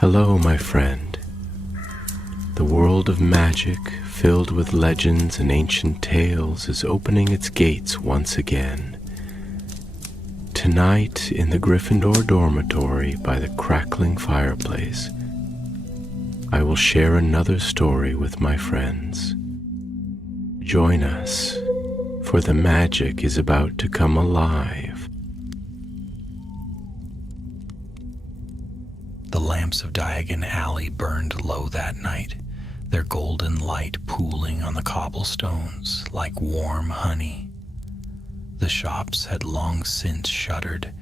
Hello, my friend. The world of magic, filled with legends and ancient tales, is opening its gates once again. Tonight, in the Gryffindor dormitory by the crackling fireplace, I will share another story with my friends. Join us, for the magic is about to come alive. The lamps of Diagon Alley burned low that night, their golden light pooling on the cobblestones like warm honey. The shops had long since shuttered,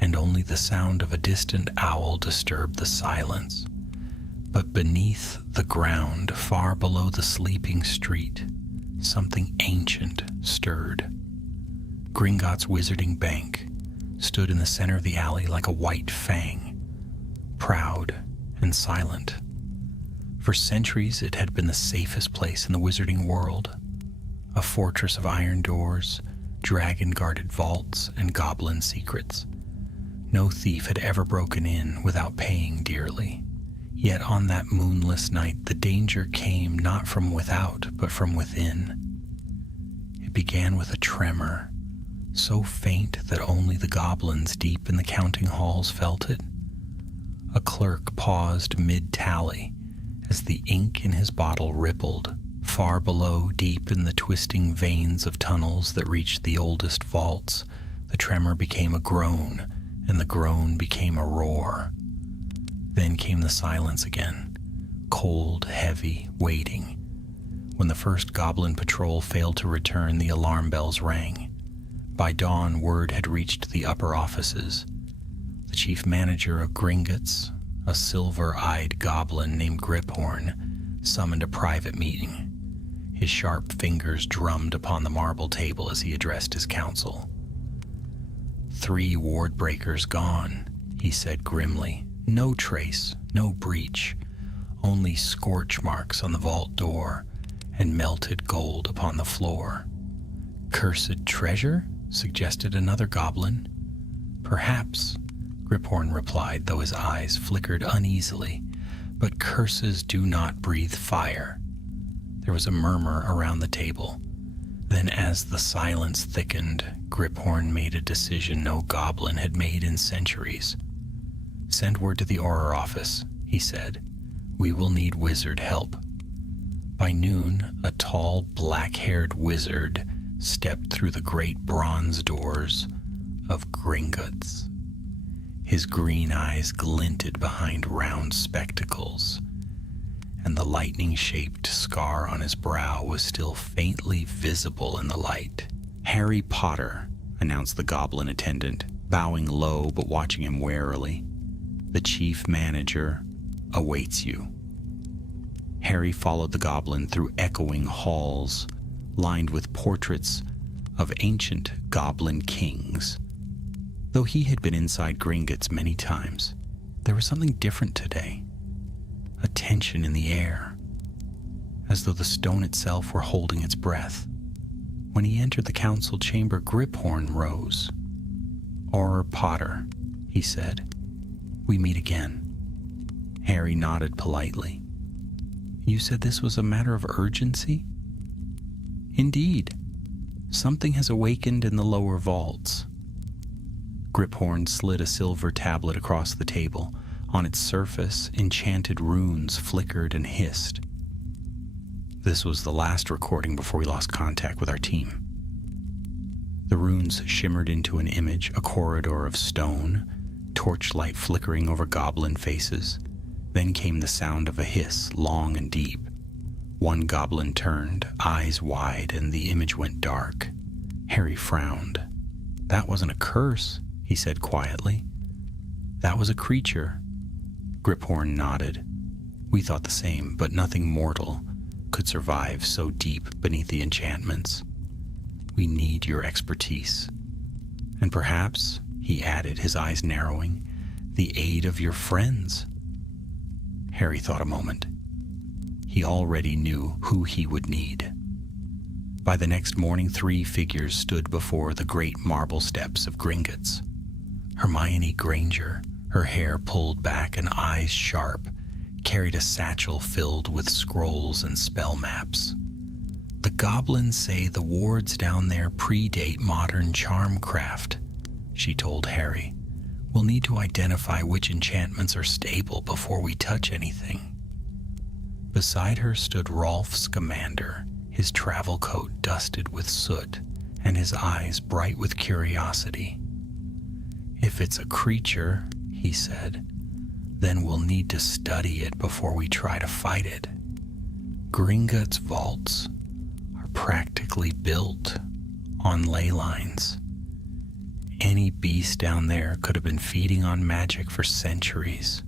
and only the sound of a distant owl disturbed the silence. But beneath the ground, far below the sleeping street, something ancient stirred. Gringotts' wizarding bank stood in the center of the alley like a white fang, proud and silent. For centuries it had been the safest place in the wizarding world, a fortress of iron doors, dragon-guarded vaults, and goblin secrets. No thief had ever broken in without paying dearly. Yet on that moonless night the danger came not from without, but from within. It began with a tremor, so faint that only the goblins deep in the counting halls felt it. A clerk paused mid-tally as the ink in his bottle rippled. Far below, deep in the twisting veins of tunnels that reached the oldest vaults, the tremor became a groan, and the groan became a roar. Then came the silence again, cold, heavy, waiting. When the first goblin patrol failed to return, the alarm bells rang. By dawn, word had reached the upper offices. The chief manager of Gringotts, a silver-eyed goblin named Griphorn, summoned a private meeting. His sharp fingers drummed upon the marble table as he addressed his council. 3 ward breakers gone, he said grimly. No trace, no breach, only scorch marks on the vault door and melted gold upon the floor. Cursed treasure? Suggested another goblin. Perhaps, Griphorn replied, though his eyes flickered uneasily, but curses do not breathe fire. There was a murmur around the table. Then as the silence thickened, Griphorn made a decision no goblin had made in centuries. Send word to the Auror office, he said. We will need wizard help. By noon, a tall, black-haired wizard stepped through the great bronze doors of Gringotts. His green eyes glinted behind round spectacles, and the lightning-shaped scar on his brow was still faintly visible in the light. Harry Potter, announced the goblin attendant, bowing low but watching him warily. The chief manager awaits you. Harry followed the goblin through echoing halls, lined with portraits of ancient goblin kings. Though he had been inside Gringotts many times, there was something different today. A tension in the air, as though the stone itself were holding its breath. When he entered the council chamber, Griphorn rose. Auror Potter, he said. We meet again. Harry nodded politely. You said this was a matter of urgency? Indeed. Something has awakened in the lower vaults. Griphorn slid a silver tablet across the table. On its surface, enchanted runes flickered and hissed. This was the last recording before we lost contact with our team. The runes shimmered into an image, a corridor of stone, torchlight flickering over goblin faces. Then came the sound of a hiss, long and deep. One goblin turned, eyes wide, and the image went dark. Harry frowned. That wasn't a curse, he said quietly. That was a creature. Griphorn nodded. We thought the same, but nothing mortal could survive so deep beneath the enchantments. We need your expertise. And perhaps, he added, his eyes narrowing, the aid of your friends. Harry thought a moment. He already knew who he would need. By the next morning, 3 figures stood before the great marble steps of Gringotts. Hermione Granger, her her hair pulled back and eyes sharp, carried a satchel filled with scrolls and spell maps. The goblins say the wards down there predate modern charmcraft, she told Harry. We'll need to identify which enchantments are stable before we touch anything. Beside her stood Rolf Scamander, his travel coat dusted with soot and his eyes bright with curiosity. If it's a creature, he said, then we'll need to study it before we try to fight it. Gringotts vaults are practically built on ley lines. Any beast down there could have been feeding on magic for centuries.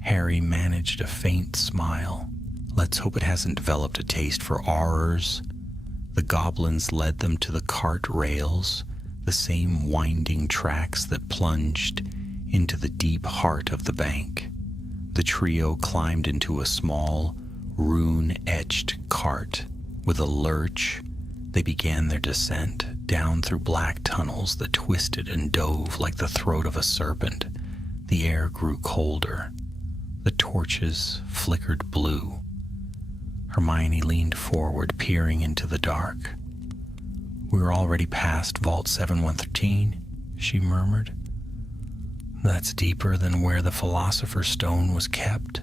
Harry managed a faint smile. Let's hope it hasn't developed a taste for horrors. The goblins led them to the cart rails, the same winding tracks that plunged into the deep heart of the bank. The trio climbed into a small, rune-etched cart. With a lurch, they began their descent down through black tunnels that twisted and dove like the throat of a serpent. The air grew colder. The torches flickered blue. Hermione leaned forward, peering into the dark. We're already past Vault 7113, she murmured. That's deeper than where the Philosopher's Stone was kept.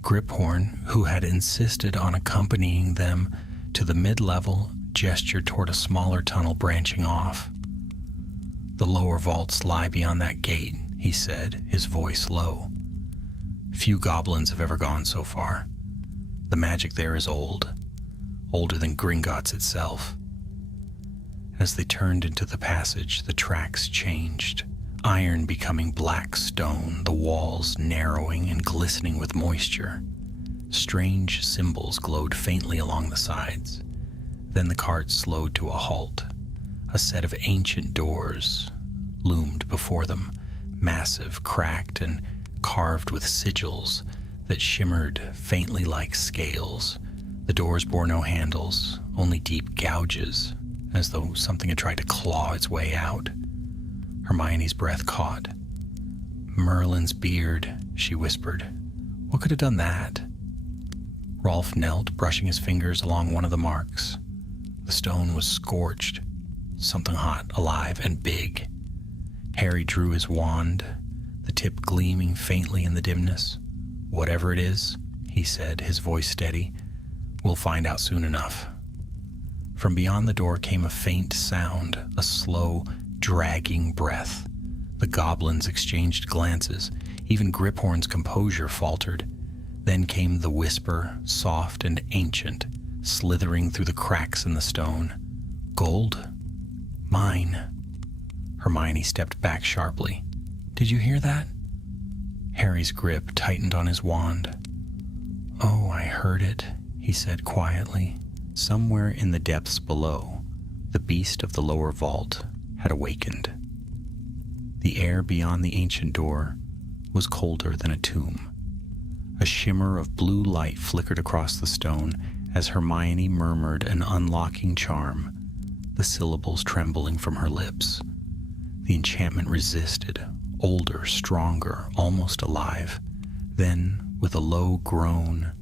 Griphorn, who had insisted on accompanying them to the mid-level, gestured toward a smaller tunnel branching off. The lower vaults lie beyond that gate, he said, his voice low. Few goblins have ever gone so far. The magic there is old, older than Gringotts itself. As they turned into the passage, the tracks changed, iron becoming black stone, the walls narrowing and glistening with moisture. Strange symbols glowed faintly along the sides. Then the cart slowed to a halt. A set of ancient doors loomed before them, massive, cracked, and carved with sigils that shimmered faintly like scales. The doors bore no handles, only deep gouges, as though something had tried to claw its way out. Hermione's breath caught. Merlin's beard, she whispered. What could have done that? Rolf knelt, brushing his fingers along one of the marks. The stone was scorched, something hot, alive, and big. Harry drew his wand, the tip gleaming faintly in the dimness. Whatever it is, he said, his voice steady, we'll find out soon enough. From beyond the door came a faint sound, a slow, dragging breath. The goblins exchanged glances. Even Griphorn's composure faltered. Then came the whisper, soft and ancient, slithering through the cracks in the stone. Gold? Mine. Hermione stepped back sharply. Did you hear that? Harry's grip tightened on his wand. Oh, I heard it, he said quietly. Somewhere in the depths below, the beast of the lower vault had awakened. The air beyond the ancient door was colder than a tomb. A shimmer of blue light flickered across the stone as Hermione murmured an unlocking charm, the syllables trembling from her lips. The enchantment resisted, older, stronger, almost alive. Then, with a low groan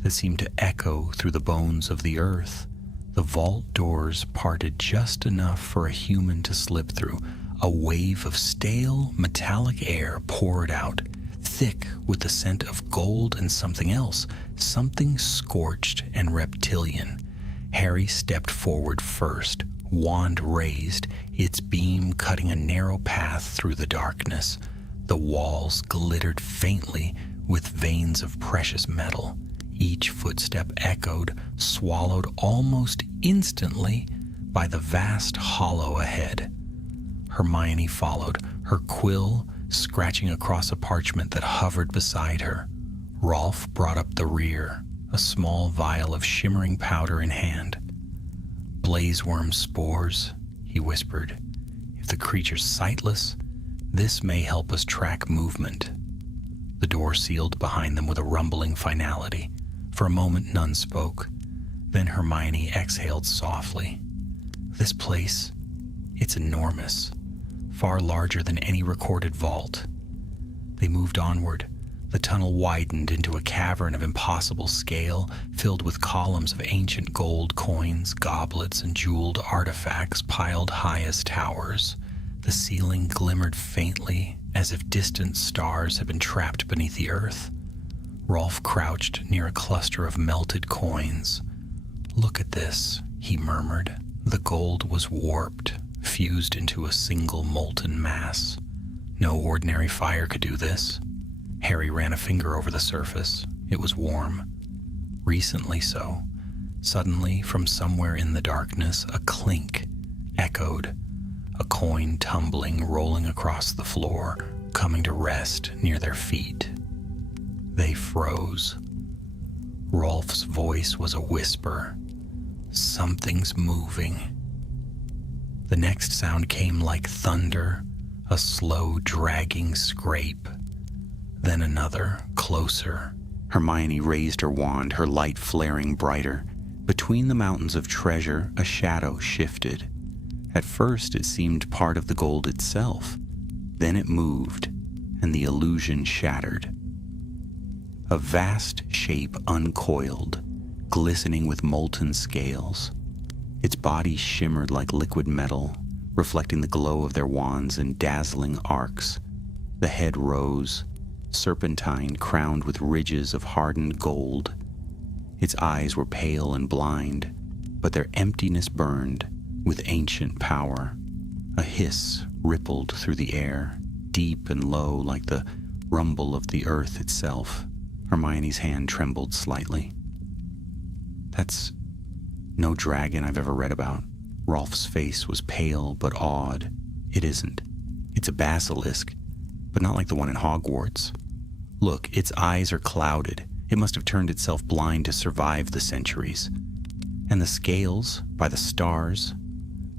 that seemed to echo through the bones of the earth, the vault doors parted just enough for a human to slip through. A wave of stale, metallic air poured out, thick with the scent of gold and something else, something scorched and reptilian. Harry stepped forward first, wand raised, its beam cutting a narrow path through the darkness. The walls glittered faintly with veins of precious metal. Each footstep echoed, swallowed almost instantly by the vast hollow ahead. Hermione followed, her quill scratching across a parchment that hovered beside her. Rolf brought up the rear, a small vial of shimmering powder in hand. Blazeworm spores, he whispered. If the creature's sightless, this may help us track movement. The door sealed behind them with a rumbling finality. For a moment, none spoke. Then Hermione exhaled softly. This place, it's enormous. far larger than any recorded vault. They moved onward. The tunnel widened into a cavern of impossible scale, filled with columns of ancient gold coins, goblets, and jeweled artifacts piled high as towers. The ceiling glimmered faintly, as if distant stars had been trapped beneath the earth. Rolf crouched near a cluster of melted coins. "Look at this," he murmured. The gold was warped, fused into a single molten mass. No ordinary fire could do this. Harry ran a finger over the surface. It was warm. Recently so. Suddenly, from somewhere in the darkness, a clink echoed. A coin tumbling, rolling across the floor, coming to rest near their feet. They froze. Rolf's voice was a whisper. "Something's moving." The next sound came like thunder, a slow, dragging scrape. Then another, closer. Hermione raised her wand, her light flaring brighter. Between the mountains of treasure, a shadow shifted. At first, it seemed part of the gold itself. Then it moved, and the illusion shattered. A vast shape uncoiled, glistening with molten scales. Its body shimmered like liquid metal, reflecting the glow of their wands in dazzling arcs. The head rose, serpentine crowned with ridges of hardened gold. Its eyes were pale and blind, but their emptiness burned with ancient power. A hiss rippled through the air, deep and low like the rumble of the earth itself. Hermione's hand trembled slightly. "That's no dragon I've ever read about." Rolf's face was pale but awed. "It isn't. It's a basilisk, but not like the one in Hogwarts. Look, its eyes are clouded. It must have turned itself blind to survive the centuries. And the scales, by the stars,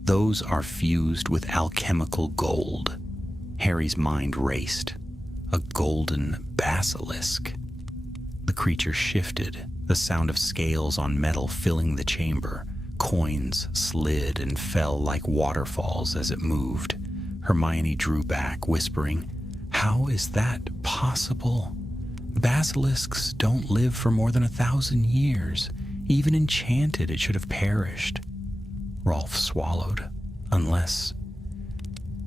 those are fused with alchemical gold." Harry's mind raced. A golden basilisk. The creature shifted, the sound of scales on metal filling the chamber. Coins slid and fell like waterfalls as it moved. Hermione drew back, whispering, "How is that possible? Basilisks don't live for more than 1,000 years. Even enchanted, it should have perished." Rolf swallowed. "Unless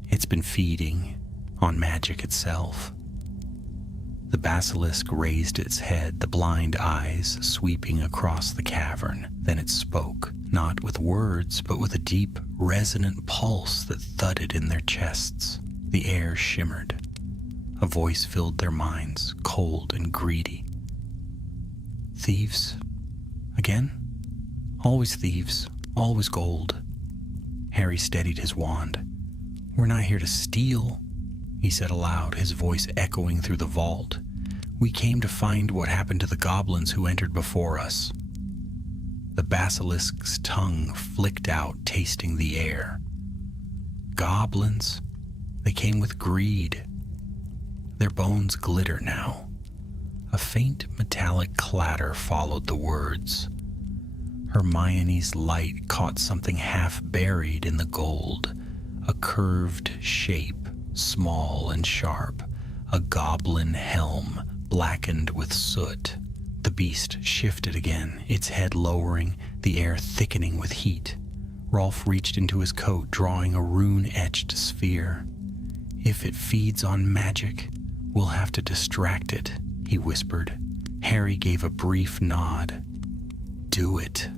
it's been feeding on magic itself." The basilisk raised its head, the blind eyes sweeping across the cavern. Then it spoke, not with words, but with a deep, resonant pulse that thudded in their chests. The air shimmered. A voice filled their minds, cold and greedy. "Thieves? Again? Always thieves, always gold." Harry steadied his wand. "We're not here to steal," he said aloud, his voice echoing through the vault. "We came to find what happened to the goblins who entered before us." The basilisk's tongue flicked out, tasting the air. "Goblins? They came with greed. Their bones glitter now." A faint metallic clatter followed the words. Hermione's light caught something half buried in the gold, a curved shape, small and sharp, a goblin helm blackened with soot. The beast shifted again, its head lowering, the air thickening with heat. Rolf reached into his coat, drawing a rune-etched sphere. "If it feeds on magic, we'll have to distract it," he whispered. Harry gave a brief nod. "Do it."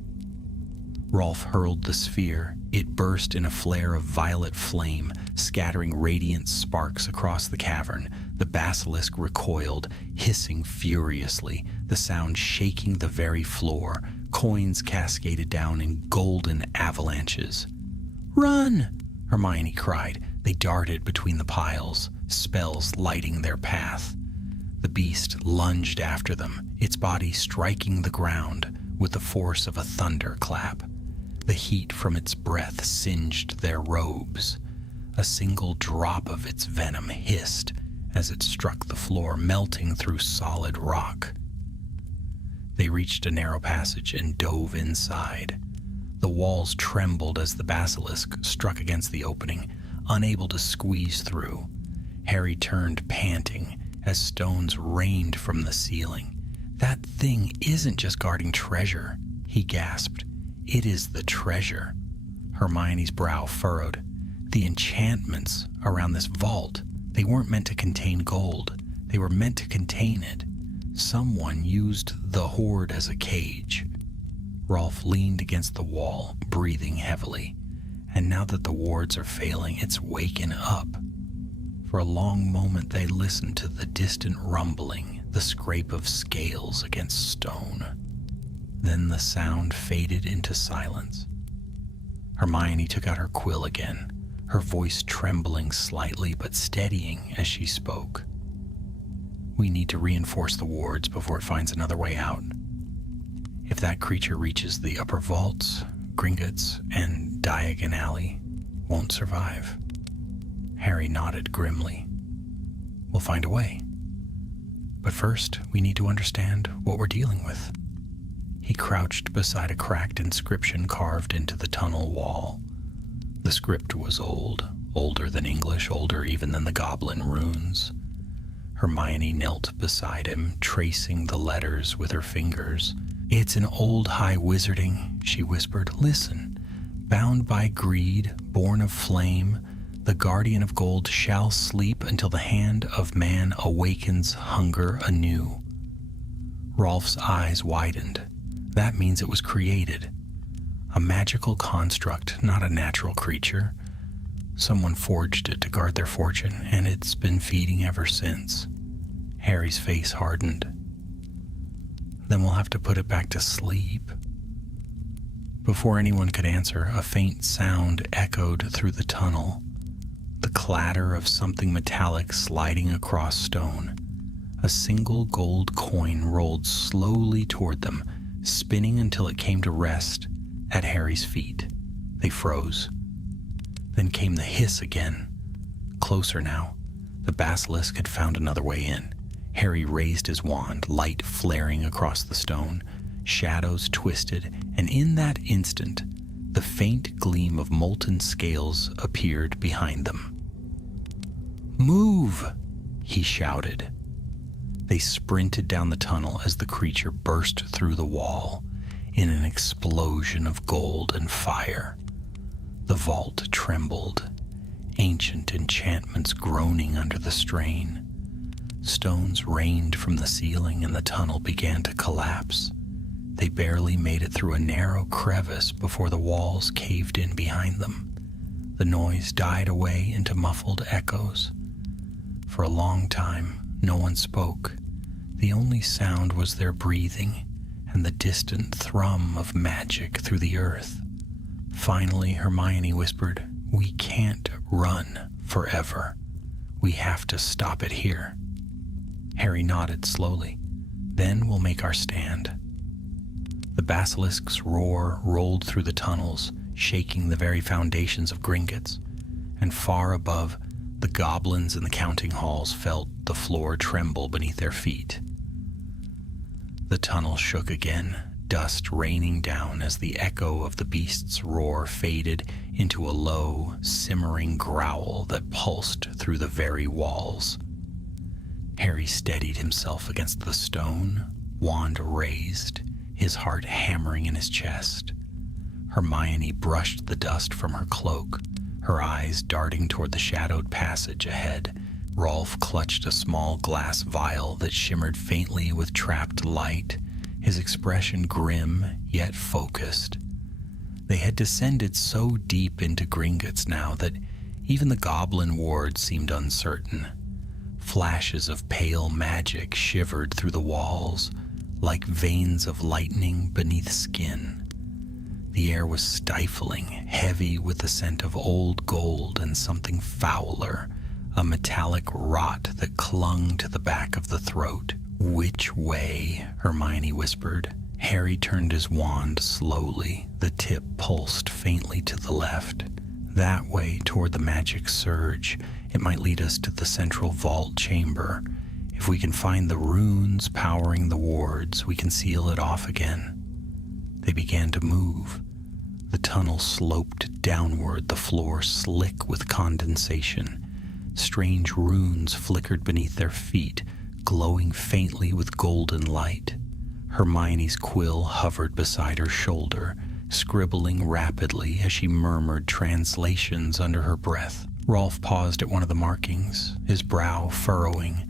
Rolf hurled the sphere. It burst in a flare of violet flame, scattering radiant sparks across the cavern. The basilisk recoiled, hissing furiously, the sound shaking the very floor. Coins cascaded down in golden avalanches. "Run!" Hermione cried. They darted between the piles, spells lighting their path. The beast lunged after them, its body striking the ground with the force of a thunderclap. The heat from its breath singed their robes. A single drop of its venom hissed as it struck the floor, melting through solid rock. They reached a narrow passage and dove inside. The walls trembled as the basilisk struck against the opening. unable to squeeze through. Harry turned, panting, as stones rained from the ceiling. "That thing isn't just guarding treasure," he gasped. "It is the treasure." Hermione's brow furrowed. "The enchantments around this vault, they weren't meant to contain gold. They were meant to contain it. Someone used the hoard as a cage." Rolf leaned against the wall, breathing heavily. "And now that the wards are failing, it's waken up." For a long moment they listened to the distant rumbling, the scrape of scales against stone. Then the sound faded into silence. Hermione took out her quill again, her voice trembling slightly but steadying as she spoke. "We need to reinforce the wards before it finds another way out. If that creature reaches the upper vaults, Gringotts and Diagon Alley won't survive." Harry nodded grimly. "We'll find a way. But first, we need to understand what we're dealing with." He crouched beside a cracked inscription carved into the tunnel wall. The script was old, older than English, older even than the goblin runes. Hermione knelt beside him, tracing the letters with her fingers. "It's an old high wizarding," she whispered. "Listen. Bound by greed, born of flame, the guardian of gold shall sleep until the hand of man awakens hunger anew." Rolf's eyes widened. "That means it was created. A magical construct, not a natural creature. Someone forged it to guard their fortune, and it's been feeding ever since." Harry's face hardened. "Then we'll have to put it back to sleep." Before anyone could answer, a faint sound echoed through the tunnel. The clatter of something metallic sliding across stone. A single gold coin rolled slowly toward them, spinning until it came to rest at Harry's feet. They froze. Then came the hiss again. Closer now. The basilisk had found another way in. Harry raised his wand, light flaring across the stone. Shadows twisted, and in that instant, the faint gleam of molten scales appeared behind them. "Move!" he shouted. They sprinted down the tunnel as the creature burst through the wall in an explosion of gold and fire. The vault trembled, ancient enchantments groaning under the strain. Stones rained from the ceiling and the tunnel began to collapse. They barely made it through a narrow crevice before the walls caved in behind them. The noise died away into muffled echoes. For a long time, no one spoke. The only sound was their breathing and the distant thrum of magic through the earth. Finally, Hermione whispered, "We can't run forever. We have to stop it here." Harry nodded slowly. "Then we'll make our stand." The basilisk's roar rolled through the tunnels, shaking the very foundations of Gringotts, and far above, the goblins in the counting halls felt the floor tremble beneath their feet. The tunnel shook again, dust raining down as the echo of the beast's roar faded into a low, simmering growl that pulsed through the very walls. Harry steadied himself against the stone, wand raised, his heart hammering in his chest. Hermione brushed the dust from her cloak, her eyes darting toward the shadowed passage ahead. Rolf clutched a small glass vial that shimmered faintly with trapped light, his expression grim yet focused. They had descended so deep into Gringotts now that even the goblin ward seemed uncertain. Flashes of pale magic shivered through the walls, like veins of lightning beneath skin. The air was stifling, heavy with the scent of old gold and something fouler, a metallic rot that clung to the back of the throat. "Which way?" Hermione whispered. Harry turned his wand slowly. The tip pulsed faintly to the left. "That way, toward the magic surge. It might lead us to the central vault chamber. If we can find the runes powering the wards, we can seal it off again." They began to move. The tunnel sloped downward, the floor slick with condensation. Strange runes flickered beneath their feet, glowing faintly with golden light. Hermione's quill hovered beside her shoulder, scribbling rapidly as she murmured translations under her breath. Rolf paused at one of the markings, his brow furrowing.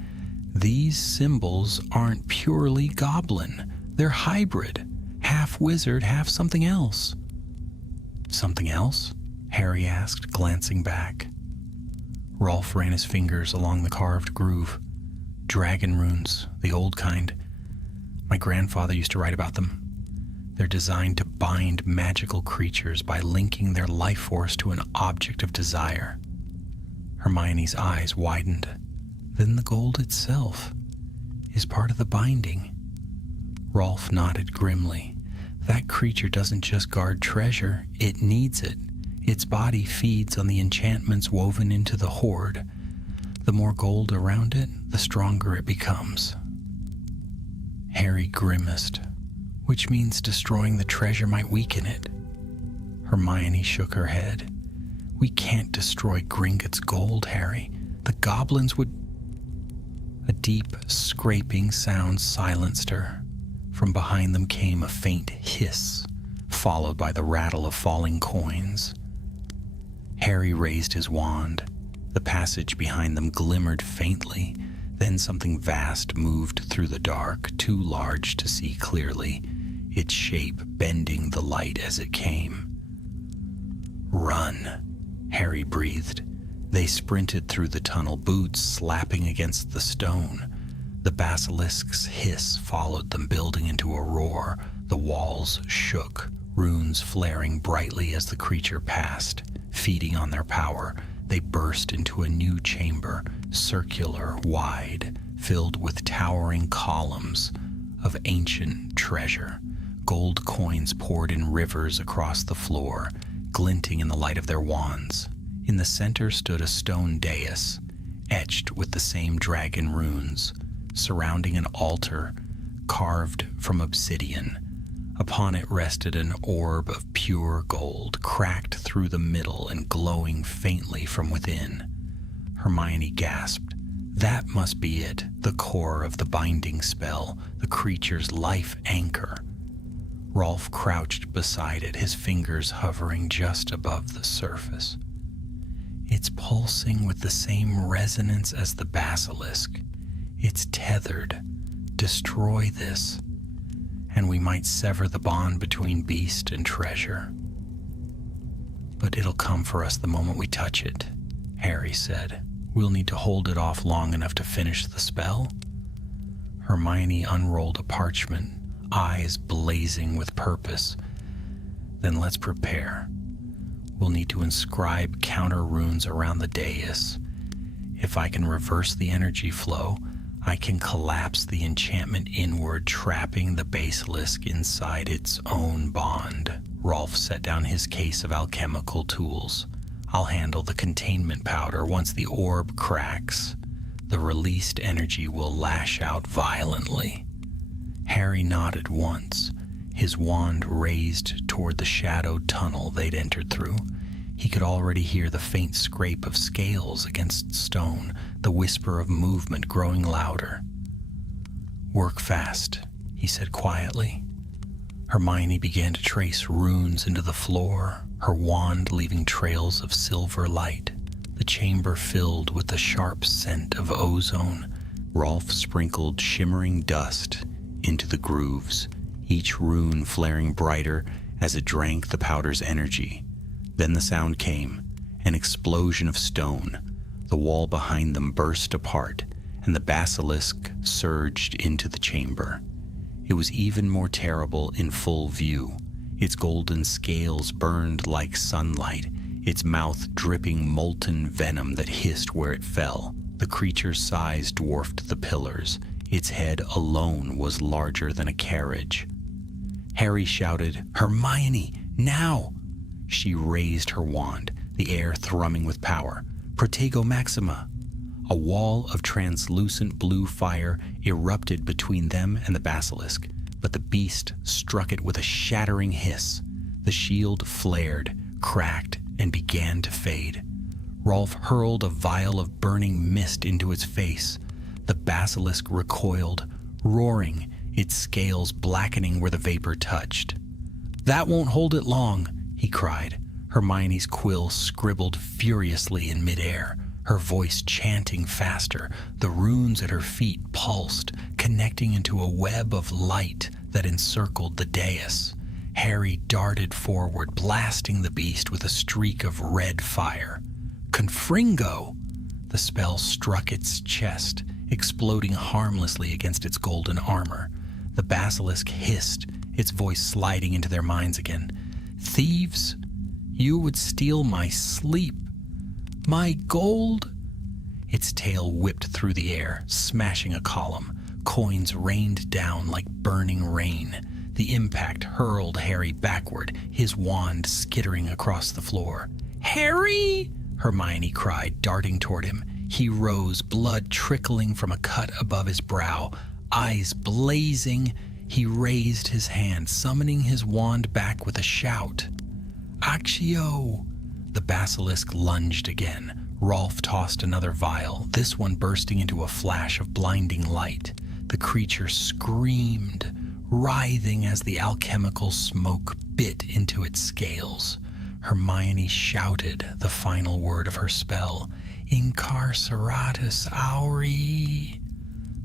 These symbols aren't purely goblin. They're hybrid, half wizard, half something else. Something else? Harry asked, glancing back. Rolf ran his fingers along the carved groove. Dragon runes, the old kind. My grandfather used to write about them. They're designed to bind magical creatures by linking their life force to an object of desire. Hermione's eyes widened. Then the gold itself is part of the binding. Rolf nodded grimly. That creature doesn't just guard treasure, it needs it. Its body feeds on the enchantments woven into the hoard. The more gold around it, the stronger it becomes. Harry grimaced, which means destroying the treasure might weaken it. Hermione shook her head. We can't destroy Gringotts' gold, Harry. The goblins would... A deep, scraping sound silenced her. From behind them came a faint hiss, followed by the rattle of falling coins. Harry raised his wand. The passage behind them glimmered faintly. Then something vast moved through the dark, too large to see clearly, its shape bending the light as it came. "Run," Harry breathed. They sprinted through the tunnel, boots slapping against the stone. The basilisk's hiss followed them, building into a roar. The walls shook, runes flaring brightly as the creature passed. Feeding on their power, they burst into a new chamber, circular, wide, filled with towering columns of ancient treasure. Gold coins poured in rivers across the floor, glinting in the light of their wands. In the center stood a stone dais, etched with the same dragon runes, surrounding an altar carved from obsidian. Upon it rested an orb of pure gold, cracked through the middle and glowing faintly from within. Hermione gasped. That must be it, the core of the binding spell, the creature's life anchor. Rolf crouched beside it, his fingers hovering just above the surface. It's pulsing with the same resonance as the basilisk. It's tethered. Destroy this, and we might sever the bond between beast and treasure. But it'll come for us the moment we touch it, Harry said. We'll need to hold it off long enough to finish the spell. Hermione unrolled a parchment, eyes blazing with purpose. Then let's prepare. We'll need to inscribe counter runes around the dais. If I can reverse the energy flow, I can collapse the enchantment inward, trapping the basilisk inside its own bond. Rolf set down his case of alchemical tools. I'll handle the containment powder. Once the orb cracks, the released energy will lash out violently. Harry nodded once, his wand raised toward the shadowed tunnel they'd entered through. He could already hear the faint scrape of scales against stone, the whisper of movement growing louder. Work fast, he said quietly. Hermione began to trace runes into the floor, her wand leaving trails of silver light. The chamber filled with the sharp scent of ozone. Rolf sprinkled shimmering dust into the grooves, each rune flaring brighter as it drank the powder's energy. Then the sound came, an explosion of stone. The wall behind them burst apart, and the basilisk surged into the chamber. It was even more terrible in full view. Its golden scales burned like sunlight, its mouth dripping molten venom that hissed where it fell. The creature's size dwarfed the pillars. Its head alone was larger than a carriage. Harry shouted, "Hermione, now!" She raised her wand, the air thrumming with power. "Protego Maxima!" A wall of translucent blue fire erupted between them and the basilisk, but the beast struck it with a shattering hiss. The The shield flared, cracked, and began to fade. Rolf hurled a vial of burning mist into its face. The basilisk recoiled, roaring, its scales blackening where the vapor touched. "That won't hold it long," he cried. Hermione's quill scribbled furiously in midair, her voice chanting faster. The runes at her feet pulsed, connecting into a web of light that encircled the dais. Harry darted forward, blasting the beast with a streak of red fire. Confringo! The spell struck its chest, exploding harmlessly against its golden armor. The basilisk hissed, its voice sliding into their minds again. "Thieves! You would steal my sleep! My gold!" Its tail whipped through the air, smashing a column. Coins rained down like burning rain. The impact hurled Harry backward, his wand skittering across the floor. "Harry!" Hermione cried, darting toward him. He rose, blood trickling from a cut above his brow, eyes blazing. He raised his hand, summoning his wand back with a shout. "Accio!" The basilisk lunged again. Rolf tossed another vial, this one bursting into a flash of blinding light. The creature screamed, writhing as the alchemical smoke bit into its scales. Hermione shouted the final word of her spell, "Incarceratus auri."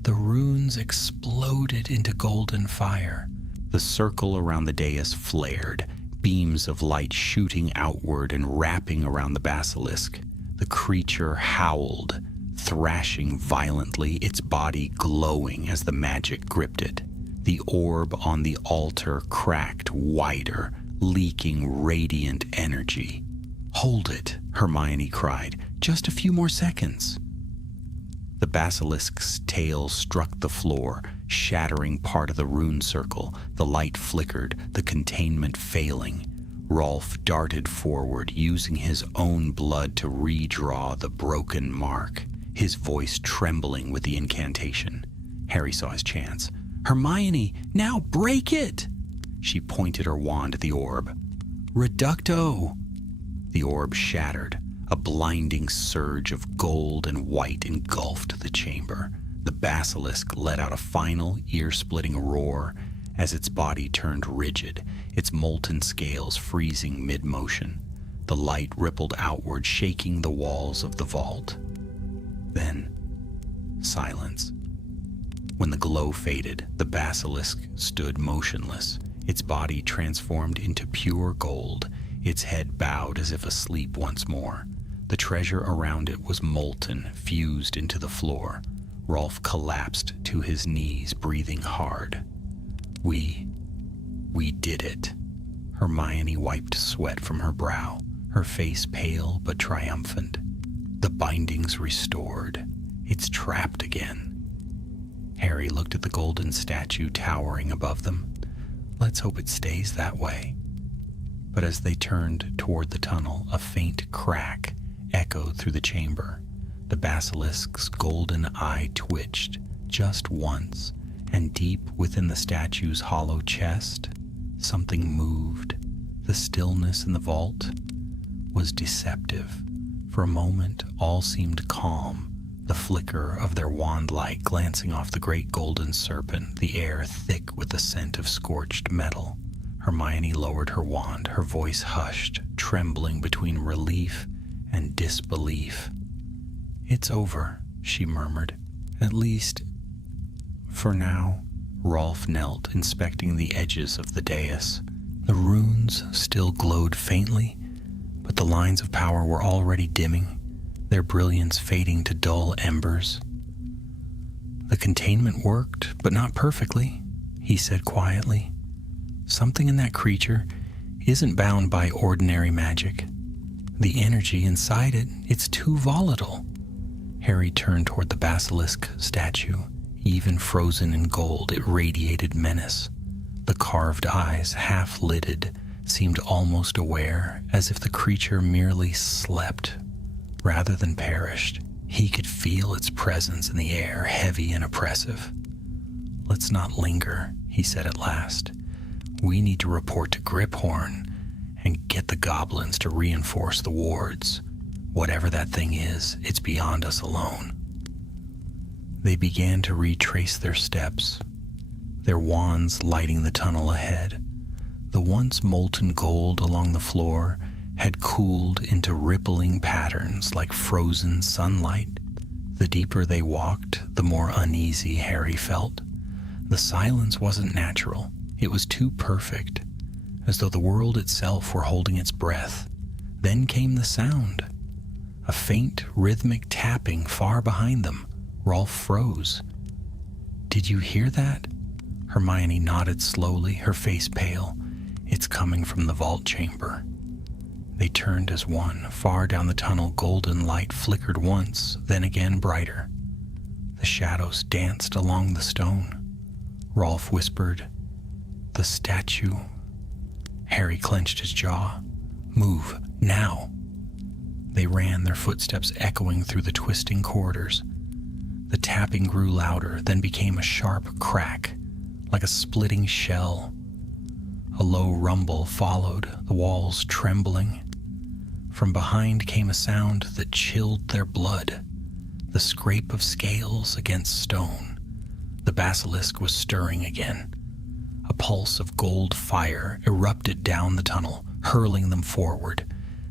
The runes exploded into golden fire. The circle around the dais flared, beams of light shooting outward and wrapping around the basilisk. The creature howled, thrashing violently, its body glowing as the magic gripped it. The orb on the altar cracked wider, leaking radiant energy. "Hold it," Hermione cried. "Just a few more seconds." The basilisk's tail struck the floor, shattering part of the rune circle. The light flickered, the containment failing. Rolf darted forward, using his own blood to redraw the broken mark, his voice trembling with the incantation. Harry saw his chance. "Hermione, now break it!" She pointed her wand at the orb. "Reducto!" The orb shattered. A blinding surge of gold and white engulfed the chamber. The basilisk let out a final, ear-splitting roar as its body turned rigid, its molten scales freezing mid-motion. The light rippled outward, shaking the walls of the vault. Then, silence. When the glow faded, the basilisk stood motionless, its body transformed into pure gold, its head bowed as if asleep once more. The treasure around it was molten, fused into the floor. Rolf collapsed to his knees, breathing hard. We did it." Hermione wiped sweat from her brow, her face pale but triumphant. "The binding's restored. It's trapped again." Harry looked at the golden statue towering above them. "Let's hope it stays that way." But as they turned toward the tunnel, a faint crack echoed through the chamber. The basilisk's golden eye twitched just once, and deep within the statue's hollow chest, something moved. The stillness in the vault was deceptive. For a moment, all seemed calm, the flicker of their wand light glancing off the great golden serpent, the air thick with the scent of scorched metal. Hermione lowered her wand, her voice hushed, trembling between relief and disbelief. "It's over," she murmured. "At least, for now." Rolf knelt, inspecting the edges of the dais. The runes still glowed faintly, but the lines of power were already dimming, their brilliance fading to dull embers. "The containment worked, but not perfectly," he said quietly. "Something in that creature isn't bound by ordinary magic. The energy inside it, it's too volatile." Harry turned toward the basilisk statue. Even frozen in gold, it radiated menace. The carved eyes, half-lidded, seemed almost aware, as if the creature merely slept rather than perished. He could feel its presence in the air, heavy and oppressive. "Let's not linger," he said at last. "We need to report to Griphorn. and get the goblins to reinforce the wards. Whatever that thing is, it's beyond us alone. They began to retrace their steps, their wands lighting the tunnel ahead. The once molten gold along the floor had cooled into rippling patterns like frozen sunlight. The deeper they walked, the more uneasy Harry felt. The silence wasn't natural. It was too perfect, as though the world itself were holding its breath. Then came the sound, a faint, rhythmic tapping far behind them. Rolf froze. "Did you hear that?" Hermione nodded slowly, her face pale. "It's coming from the vault chamber." They turned as one. Far down the tunnel, golden light flickered once, then again brighter. The shadows danced along the stone. Rolf whispered, "The statue." Harry clenched his jaw. "Move, now." They ran, their footsteps echoing through the twisting corridors. The tapping grew louder, then became a sharp crack, like a splitting shell. A low rumble followed, the walls trembling. From behind came a sound that chilled their blood, the scrape of scales against stone. The basilisk was stirring again. A pulse of gold fire erupted down the tunnel, hurling them forward.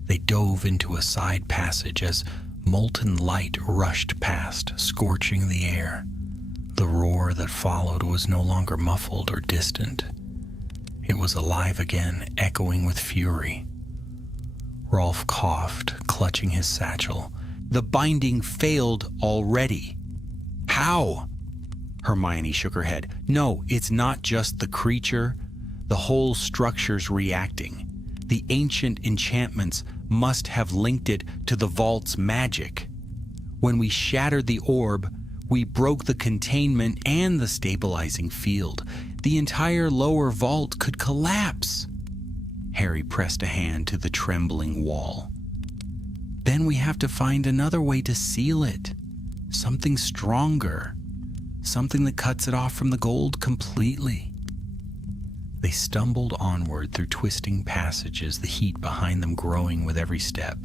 They dove into a side passage as molten light rushed past, scorching the air. The roar that followed was no longer muffled or distant. It was alive again, echoing with fury. Rolf coughed, clutching his satchel. "The binding failed already." "How?" Hermione shook her head. "No, it's not just the creature. The whole structure's reacting. The ancient enchantments must have linked it to the vault's magic. When we shattered the orb, we broke the containment and the stabilizing field. The entire lower vault could collapse." Harry pressed a hand to the trembling wall. "Then we have to find another way to seal it. Something stronger. Something that cuts it off from the gold completely." They stumbled onward through twisting passages, the heat behind them growing with every step.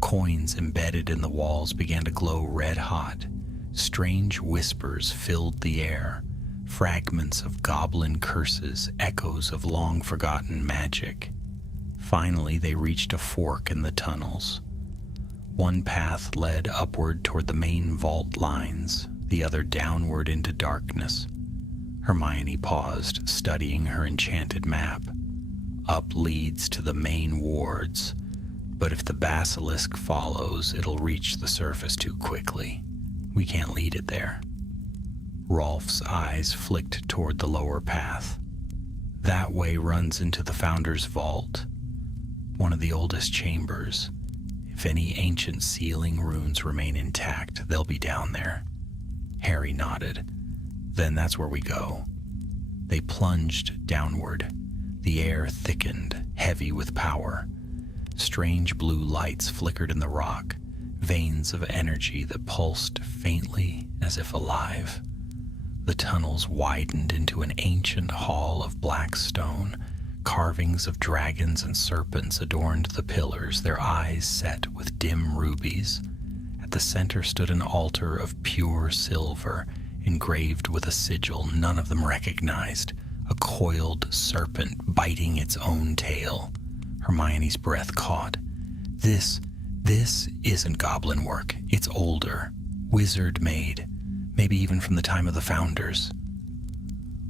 Coins embedded in the walls began to glow red hot. Strange whispers filled the air. Fragments of goblin curses, echoes of long-forgotten magic. Finally, they reached a fork in the tunnels. One path led upward toward the main vault lines, the other downward into darkness. Hermione paused, studying her enchanted map. Up leads to the main wards, but if the basilisk follows, it'll reach the surface too quickly. We can't lead it there. Rolf's eyes flicked toward the lower path. That way runs into the Founder's vault, one of the oldest chambers. If any ancient sealing runes remain intact, they'll be down there. Harry nodded. "Then that's where we go." They plunged downward. The air thickened, heavy with power. Strange blue lights flickered in the rock, veins of energy that pulsed faintly as if alive. The tunnels widened into an ancient hall of black stone. Carvings of dragons and serpents adorned the pillars, their eyes set with dim rubies. At the center stood an altar of pure silver, engraved with a sigil none of them recognized, a coiled serpent biting its own tail. Hermione's breath caught. This isn't goblin work. It's older, wizard-made, maybe even from the time of the Founders.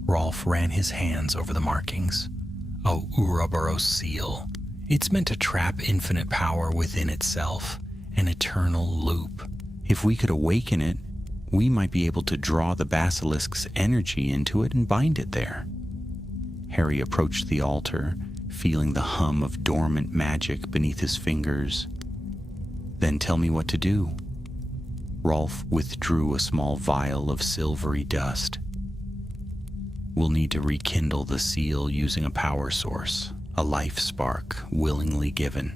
Rolf ran his hands over the markings. A Ouroboros seal. It's meant to trap infinite power within itself, an eternal loop. If we could awaken it, we might be able to draw the basilisk's energy into it and bind it there. Harry approached the altar, feeling the hum of dormant magic beneath his fingers. "Then tell me what to do." Rolf withdrew a small vial of silvery dust. "We'll need to rekindle the seal using a power source, a life spark willingly given."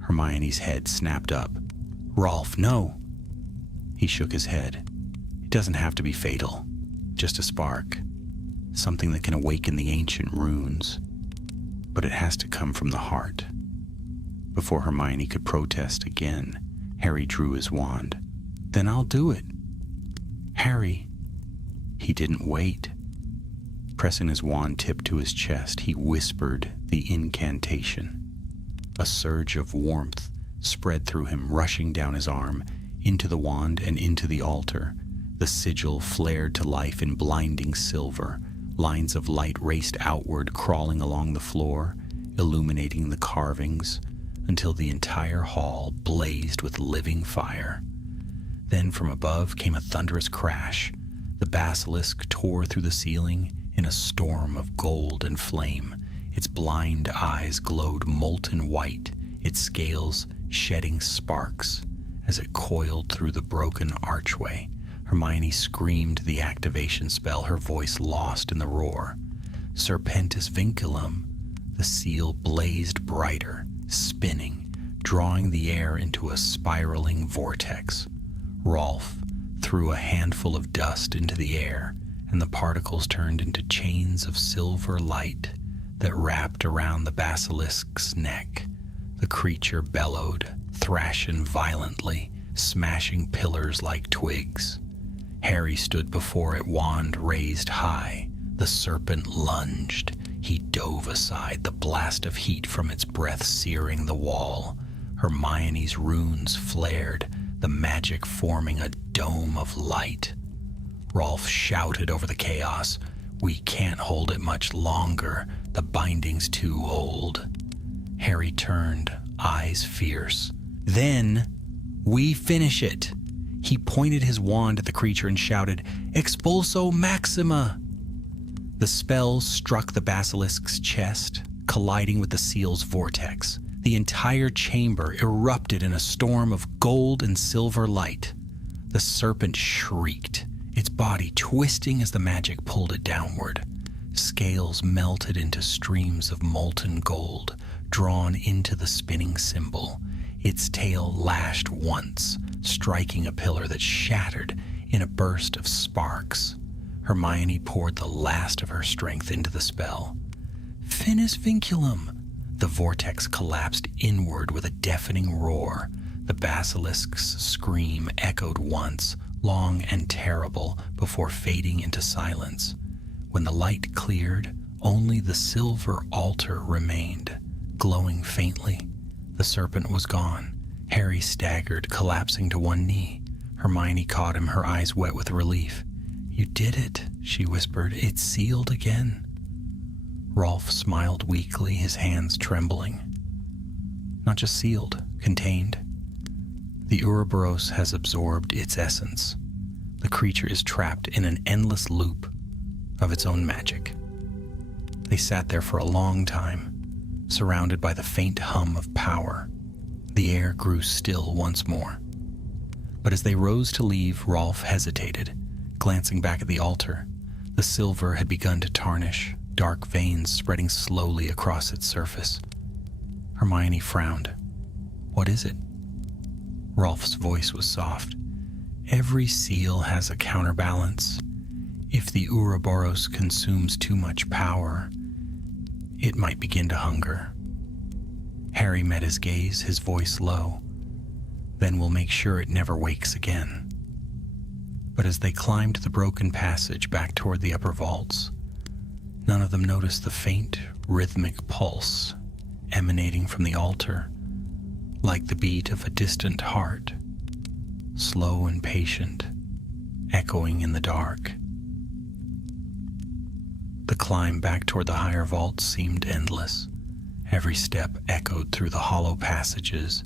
Hermione's head snapped up. "Rolf, no!" He shook his head. "It doesn't have to be fatal. Just a spark. Something that can awaken the ancient runes." but it has to come from the heart. Before Hermione could protest again, Harry drew his wand. "Then I'll do it." "Harry." He didn't wait. Pressing his wand tip to his chest, he whispered the incantation. A surge of warmth spread through him, rushing down his arm, into the wand and into the altar. The sigil flared to life in blinding silver. Lines of light raced outward, crawling along the floor, illuminating the carvings, until the entire hall blazed with living fire. Then from above came a thunderous crash. The basilisk tore through the ceiling in a storm of gold and flame. Its blind eyes glowed molten white, its scales shedding sparks as it coiled through the broken archway. Hermione screamed the activation spell, her voice lost in the roar. Serpentis vinculum. The seal blazed brighter, spinning, drawing the air into a spiraling vortex. Rolf threw a handful of dust into the air, and the particles turned into chains of silver light that wrapped around the basilisk's neck. The creature bellowed, thrashing violently, smashing pillars like twigs. Harry stood before it, wand raised high. The serpent lunged. He dove aside, the blast of heat from its breath searing the wall. Hermione's runes flared, the magic forming a dome of light. Rolf shouted over the chaos, "We can't hold it much longer. The binding's too old." Harry turned, eyes fierce. "Then we finish it." He pointed his wand at the creature and shouted, "Expulso Maxima!" The spell struck the basilisk's chest, colliding with the seal's vortex. The entire chamber erupted in a storm of gold and silver light. The serpent shrieked, its body twisting as the magic pulled it downward. Scales melted into streams of molten gold, drawn into the spinning symbol. Its tail lashed once, striking a pillar that shattered in a burst of sparks. Hermione poured the last of her strength into the spell. "Finis vinculum!" The vortex collapsed inward with a deafening roar. The basilisk's scream echoed once, long and terrible, before fading into silence. When the light cleared, only the silver altar remained, glowing faintly. The serpent was gone. Harry staggered, collapsing to one knee. Hermione caught him, her eyes wet with relief. "You did it," she whispered. "It's sealed again." Rolf smiled weakly, his hands trembling. "Not just sealed, contained. The Ouroboros has absorbed its essence. The creature is trapped in an endless loop of its own magic." They sat there for a long time, surrounded by the faint hum of power. The air grew still once more. But as they rose to leave, Rolf hesitated, glancing back at the altar. The silver had begun to tarnish, dark veins spreading slowly across its surface. Hermione frowned. "What is it?" Rolf's voice was soft. "Every seal has a counterbalance. If the Ouroboros consumes too much power, it might begin to hunger." Harry met his gaze, his voice low. "Then we'll make sure it never wakes again." But as they climbed the broken passage back toward the upper vaults, none of them noticed the faint, rhythmic pulse emanating from the altar, like the beat of a distant heart, slow and patient, echoing in the dark. The climb back toward the higher vaults seemed endless. Every step echoed through the hollow passages,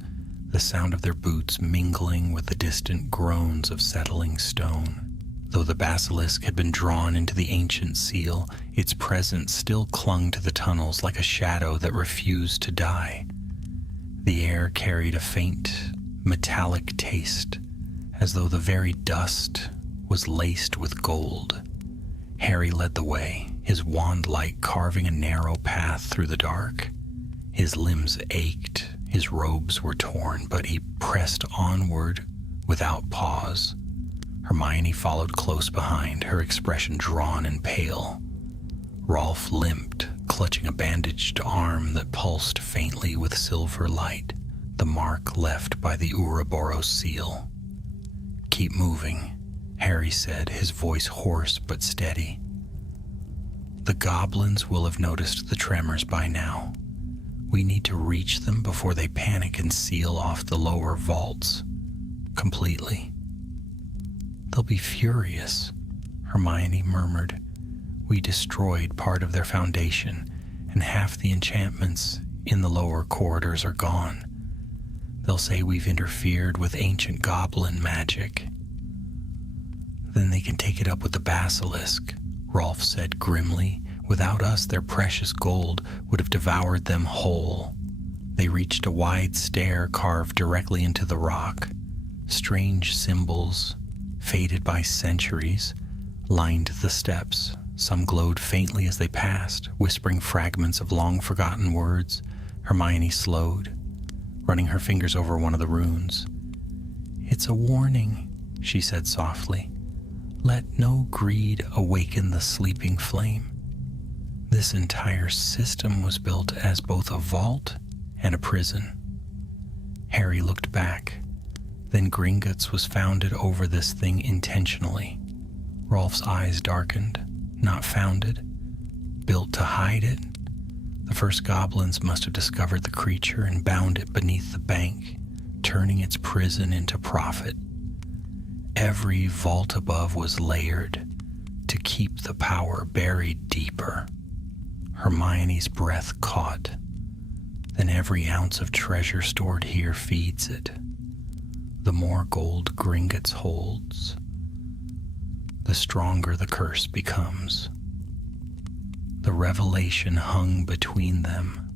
the sound of their boots mingling with the distant groans of settling stone. Though the basilisk had been drawn into the ancient seal, its presence still clung to the tunnels like a shadow that refused to die. The air carried a faint, metallic taste, as though the very dust was laced with gold. Harry led the way, his wand light carving a narrow path through the dark. His limbs ached, his robes were torn, but he pressed onward without pause. Hermione followed close behind, her expression drawn and pale. Rolf limped, clutching a bandaged arm that pulsed faintly with silver light, the mark left by the Ouroboros seal. "Keep moving," Harry said, his voice hoarse but steady. "The goblins will have noticed the tremors by now. We need to reach them before they panic and seal off the lower vaults completely." "They'll be furious," Hermione murmured. "We destroyed part of their foundation, and half the enchantments in the lower corridors are gone. They'll say we've interfered with ancient goblin magic." "Then they can take it up with the basilisk," Rolf said grimly. "Without us, their precious gold would have devoured them whole." They reached a wide stair carved directly into the rock. Strange symbols, faded by centuries, lined the steps. Some glowed faintly as they passed, whispering fragments of long-forgotten words. Hermione slowed, running her fingers over one of the runes. "It's a warning," she said softly. "Let no greed awaken the sleeping flame. This entire system was built as both a vault and a prison." Harry looked back. "Then Gringotts was founded over this thing intentionally." Rolf's eyes darkened. "Not founded, built to hide it. The first goblins must have discovered the creature and bound it beneath the bank, turning its prison into profit. Every vault above was layered to keep the power buried deeper." Hermione's breath caught. "Then every ounce of treasure stored here feeds it. The more gold Gringotts holds, the stronger the curse becomes." The revelation hung between them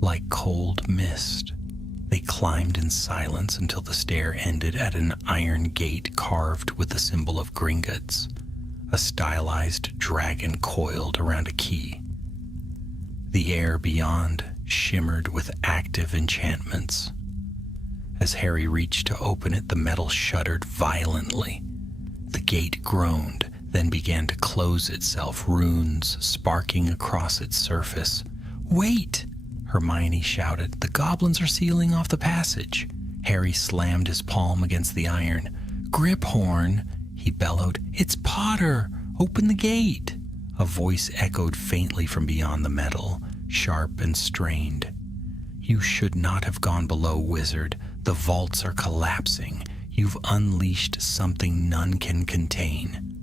like cold mist. They climbed in silence until the stair ended at an iron gate carved with the symbol of Gringotts, a stylized dragon coiled around a key. The air beyond shimmered with active enchantments. As Harry reached to open it, the metal shuddered violently. The gate groaned, then began to close itself, runes sparking across its surface. "Wait!" Hermione shouted. "The goblins are sealing off the passage." Harry slammed his palm against the iron. "Griphorn," he bellowed. "It's Potter! Open the gate!" A voice echoed faintly from beyond the metal, sharp and strained. "You should not have gone below, wizard. The vaults are collapsing. You've unleashed something none can contain."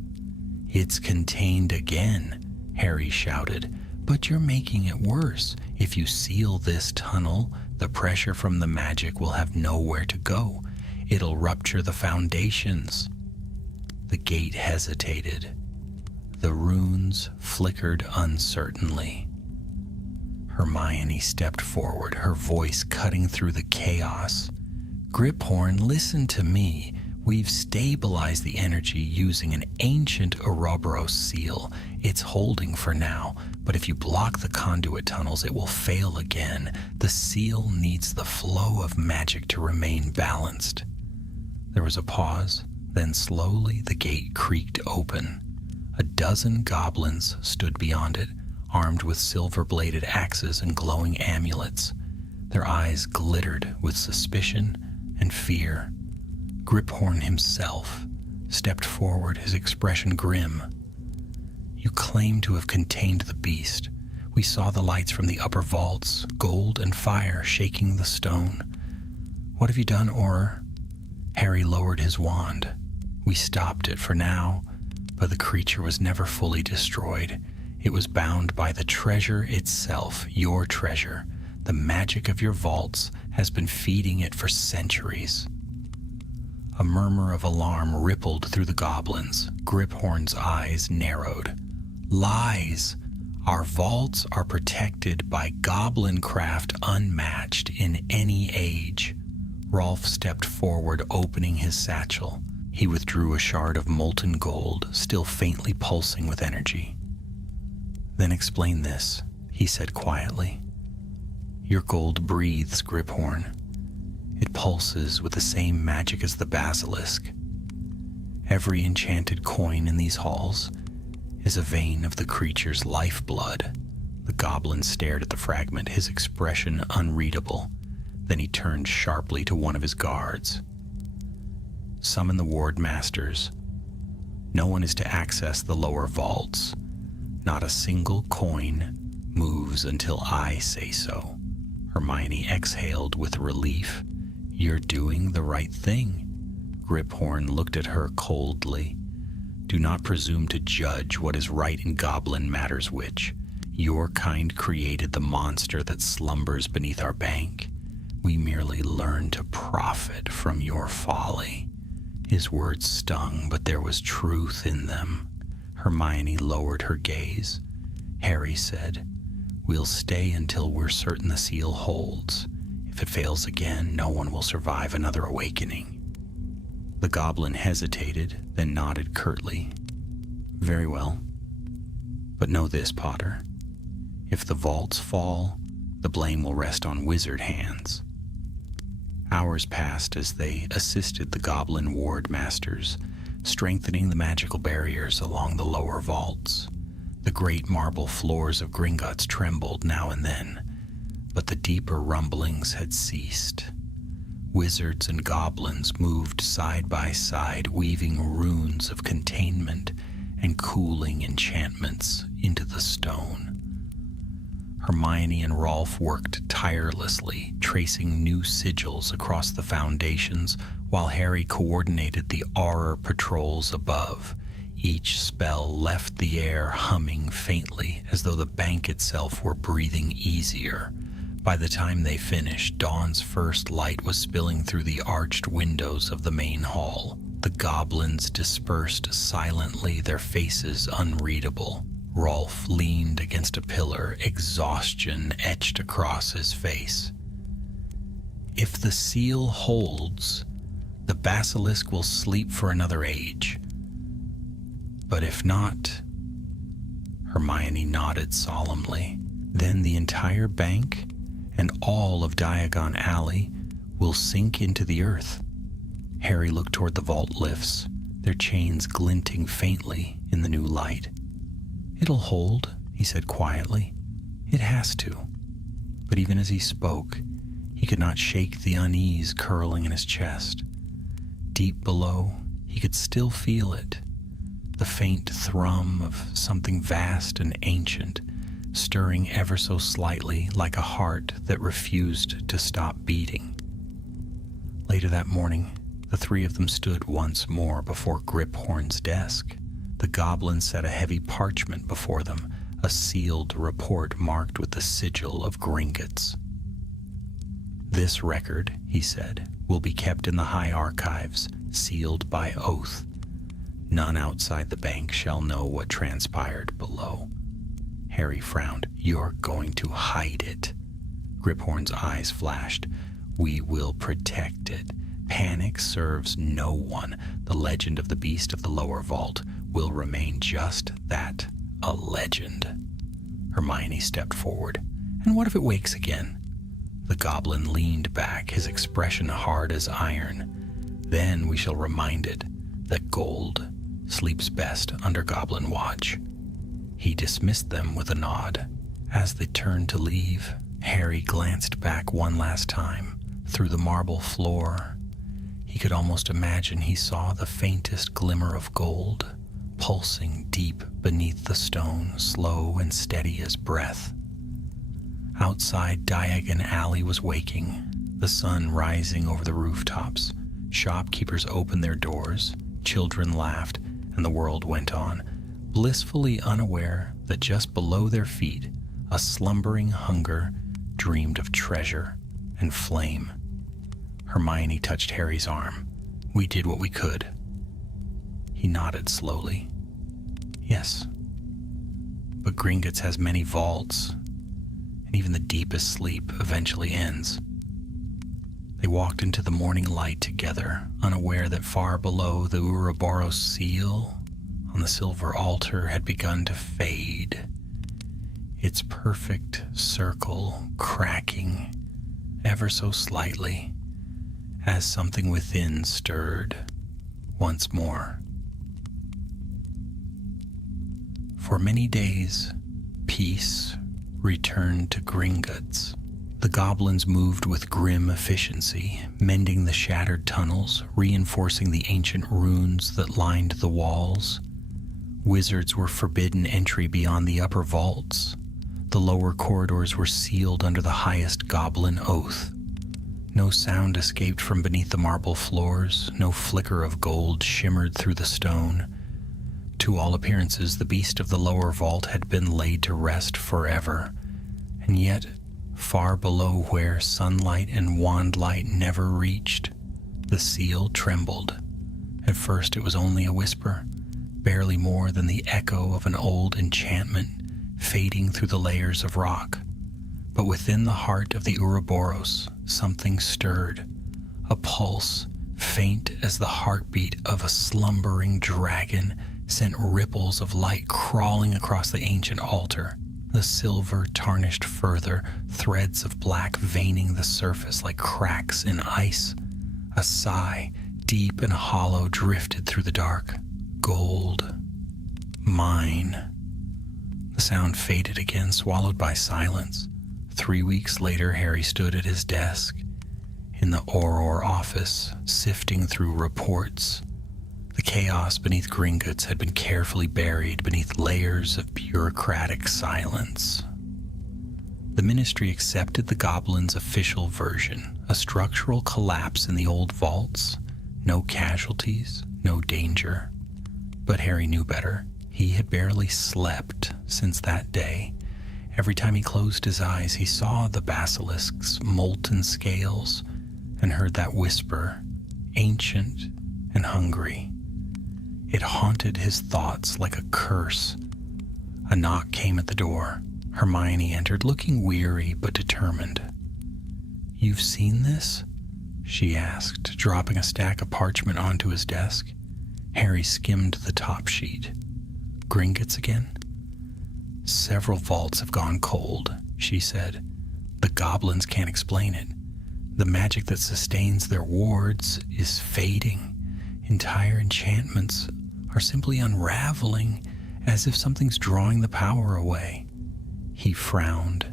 "It's contained again," Harry shouted. "But you're making it worse. If you seal this tunnel, the pressure from the magic will have nowhere to go. It'll rupture the foundations." The gate hesitated. The runes flickered uncertainly. Hermione stepped forward, her voice cutting through the chaos. "Griphorn, listen to me. We've stabilized the energy using an ancient Ouroboros seal. It's holding for now, but if you block the conduit tunnels, it will fail again. The seal needs the flow of magic to remain balanced." There was a pause, then slowly the gate creaked open. A dozen goblins stood beyond it, armed with silver-bladed axes and glowing amulets. Their eyes glittered with suspicion and fear. Griphorn himself stepped forward, his expression grim. "You claim to have contained the beast. We saw the lights from the upper vaults, gold and fire shaking the stone. What have you done, Auror?" Harry lowered his wand. "We stopped it for now, but the creature was never fully destroyed. It was bound by the treasure itself, your treasure. The magic of your vaults has been feeding it for centuries." A murmur of alarm rippled through the goblins. Griphorn's eyes narrowed. "Lies! Our vaults are protected by goblin craft unmatched in any age." Rolf stepped forward, opening his satchel. He withdrew a shard of molten gold, still faintly pulsing with energy. "Then explain this," he said quietly. "Your gold breathes, Griphorn. It pulses with the same magic as the basilisk. Every enchanted coin in these halls is a vein of the creature's lifeblood, The goblin stared at the fragment, his expression unreadable. Then he turned sharply to one of his guards. "Summon the ward masters. No one is to access the lower vaults. Not a single coin moves until I say so." Hermione exhaled with relief. "You're doing the right thing." Griphorn looked at her coldly. "Do not presume to judge what is right in goblin matters which. Your kind created the monster that slumbers beneath our bank. We merely learn to profit from your folly." His words stung, but there was truth in them. Hermione lowered her gaze. Harry said, "We'll stay until we're certain the seal holds. If it fails again, no one will survive another awakening." The goblin hesitated, then nodded curtly. "Very well. But know this, Potter. If the vaults fall, the blame will rest on wizard hands." Hours passed as they assisted the goblin ward masters, strengthening the magical barriers along the lower vaults. The great marble floors of Gringotts trembled now and then, but the deeper rumblings had ceased. Wizards and goblins moved side by side, weaving runes of containment and cooling enchantments into the stone. Hermione and Rolf worked tirelessly, tracing new sigils across the foundations, while Harry coordinated the aura patrols above. Each spell left the air humming faintly, as though the bank itself were breathing easier. By the time they finished, dawn's first light was spilling through the arched windows of the main hall. The goblins dispersed silently, their faces unreadable. Rolf leaned against a pillar, exhaustion etched across his face. "If the seal holds, the basilisk will sleep for another age. But if not," Hermione nodded solemnly, "then the entire bank and all of Diagon Alley will sink into the earth." Harry looked toward the vault lifts, their chains glinting faintly in the new light. "It'll hold," he said quietly. "It has to." But even as he spoke, he could not shake the unease curling in his chest. Deep below, he could still feel it, the faint thrum of something vast and ancient, stirring ever so slightly like a heart that refused to stop beating. Later that morning, the three of them stood once more before Griphorn's desk. The goblin set a heavy parchment before them, a sealed report marked with the sigil of Gringotts. "This record," he said, "will be kept in the high archives, sealed by oath. None outside the bank shall know what transpired below." Harry frowned. "You're going to hide it." Griphorn's eyes flashed. "We will protect it. Panic serves no one. The legend of the beast of the lower vault will remain just that, a legend." Hermione stepped forward. "And what if it wakes again?" The goblin leaned back, his expression hard as iron. "Then we shall remind it that gold sleeps best under goblin watch." He dismissed them with a nod. As they turned to leave, Harry glanced back one last time through the marble floor. He could almost imagine he saw the faintest glimmer of gold, pulsing deep beneath the stone, slow and steady as breath. Outside, Diagon Alley was waking, the sun rising over the rooftops. Shopkeepers opened their doors, children laughed, and the world went on, blissfully unaware that just below their feet, a slumbering hunger dreamed of treasure and flame. Hermione touched Harry's arm. "We did what we could." He nodded slowly. "Yes. But Gringotts has many vaults, and even the deepest sleep eventually ends." They walked into the morning light together, unaware that far below the Ouroboros seal on the silver altar had begun to fade, its perfect circle cracking ever so slightly as something within stirred once more. For many days, peace returned to Gringotts. The goblins moved with grim efficiency, mending the shattered tunnels, reinforcing the ancient runes that lined the walls. Wizards were forbidden entry beyond the upper vaults. The lower corridors were sealed under the highest goblin oath. No sound escaped from beneath the marble floors, no flicker of gold shimmered through the stone. To all appearances, the beast of the lower vault had been laid to rest forever, and yet, far below where sunlight and wand light never reached, the seal trembled. At first it was only a whisper, barely more than the echo of an old enchantment fading through the layers of rock. But within the heart of the Ouroboros, something stirred, a pulse, faint as the heartbeat of a slumbering dragon, sent ripples of light crawling across the ancient altar. The silver tarnished further, threads of black veining the surface like cracks in ice. A sigh, deep and hollow, drifted through the dark. Gold. Mine. The sound faded again, swallowed by silence. 3 weeks later, Harry stood at his desk in the Auror office, sifting through reports. The chaos beneath Gringotts had been carefully buried beneath layers of bureaucratic silence. The ministry accepted the goblins' official version, a structural collapse in the old vaults, no casualties, no danger. But Harry knew better. He had barely slept since that day. Every time he closed his eyes, he saw the basilisk's molten scales and heard that whisper, ancient and hungry. It haunted his thoughts like a curse. A knock came at the door. Hermione entered, looking weary but determined. "You've seen this?" she asked, dropping a stack of parchment onto his desk. Harry skimmed the top sheet. "Gringotts again?" "Several vaults have gone cold," she said. "The goblins can't explain it. The magic that sustains their wards is fading. Entire enchantments are simply unraveling, as if something's drawing the power away." He frowned.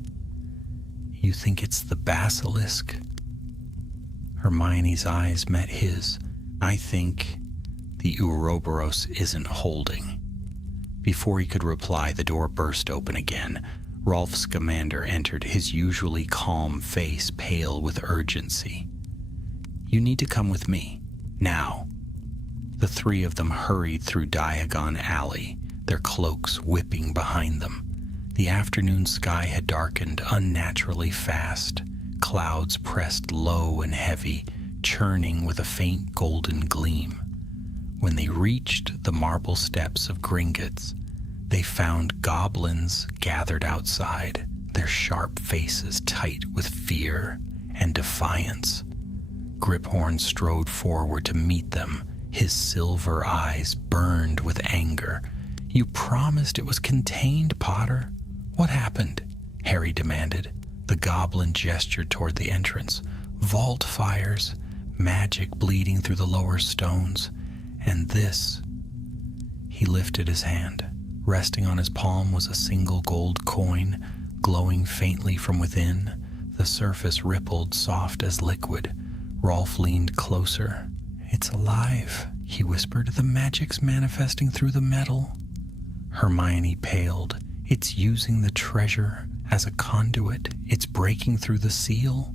"You think it's the basilisk?" Hermione's eyes met his. "I think the Ouroboros isn't holding." Before he could reply, the door burst open again. Rolf Scamander entered, his usually calm face pale with urgency. "You need to come with me, now." The three of them hurried through Diagon Alley, their cloaks whipping behind them. The afternoon sky had darkened unnaturally fast. Clouds pressed low and heavy, churning with a faint golden gleam. When they reached the marble steps of Gringotts, they found goblins gathered outside, their sharp faces tight with fear and defiance. Griphorn strode forward to meet them. His silver eyes burned with anger. "You promised it was contained, Potter. What happened?" Harry demanded. The goblin gestured toward the entrance. "Vault fires, magic bleeding through the lower stones, and this." He lifted his hand. Resting on his palm was a single gold coin, glowing faintly from within. The surface rippled, soft as liquid. Rolf leaned closer. "It's alive," he whispered. "The magic's manifesting through the metal." Hermione paled. "It's using the treasure as a conduit. It's breaking through the seal."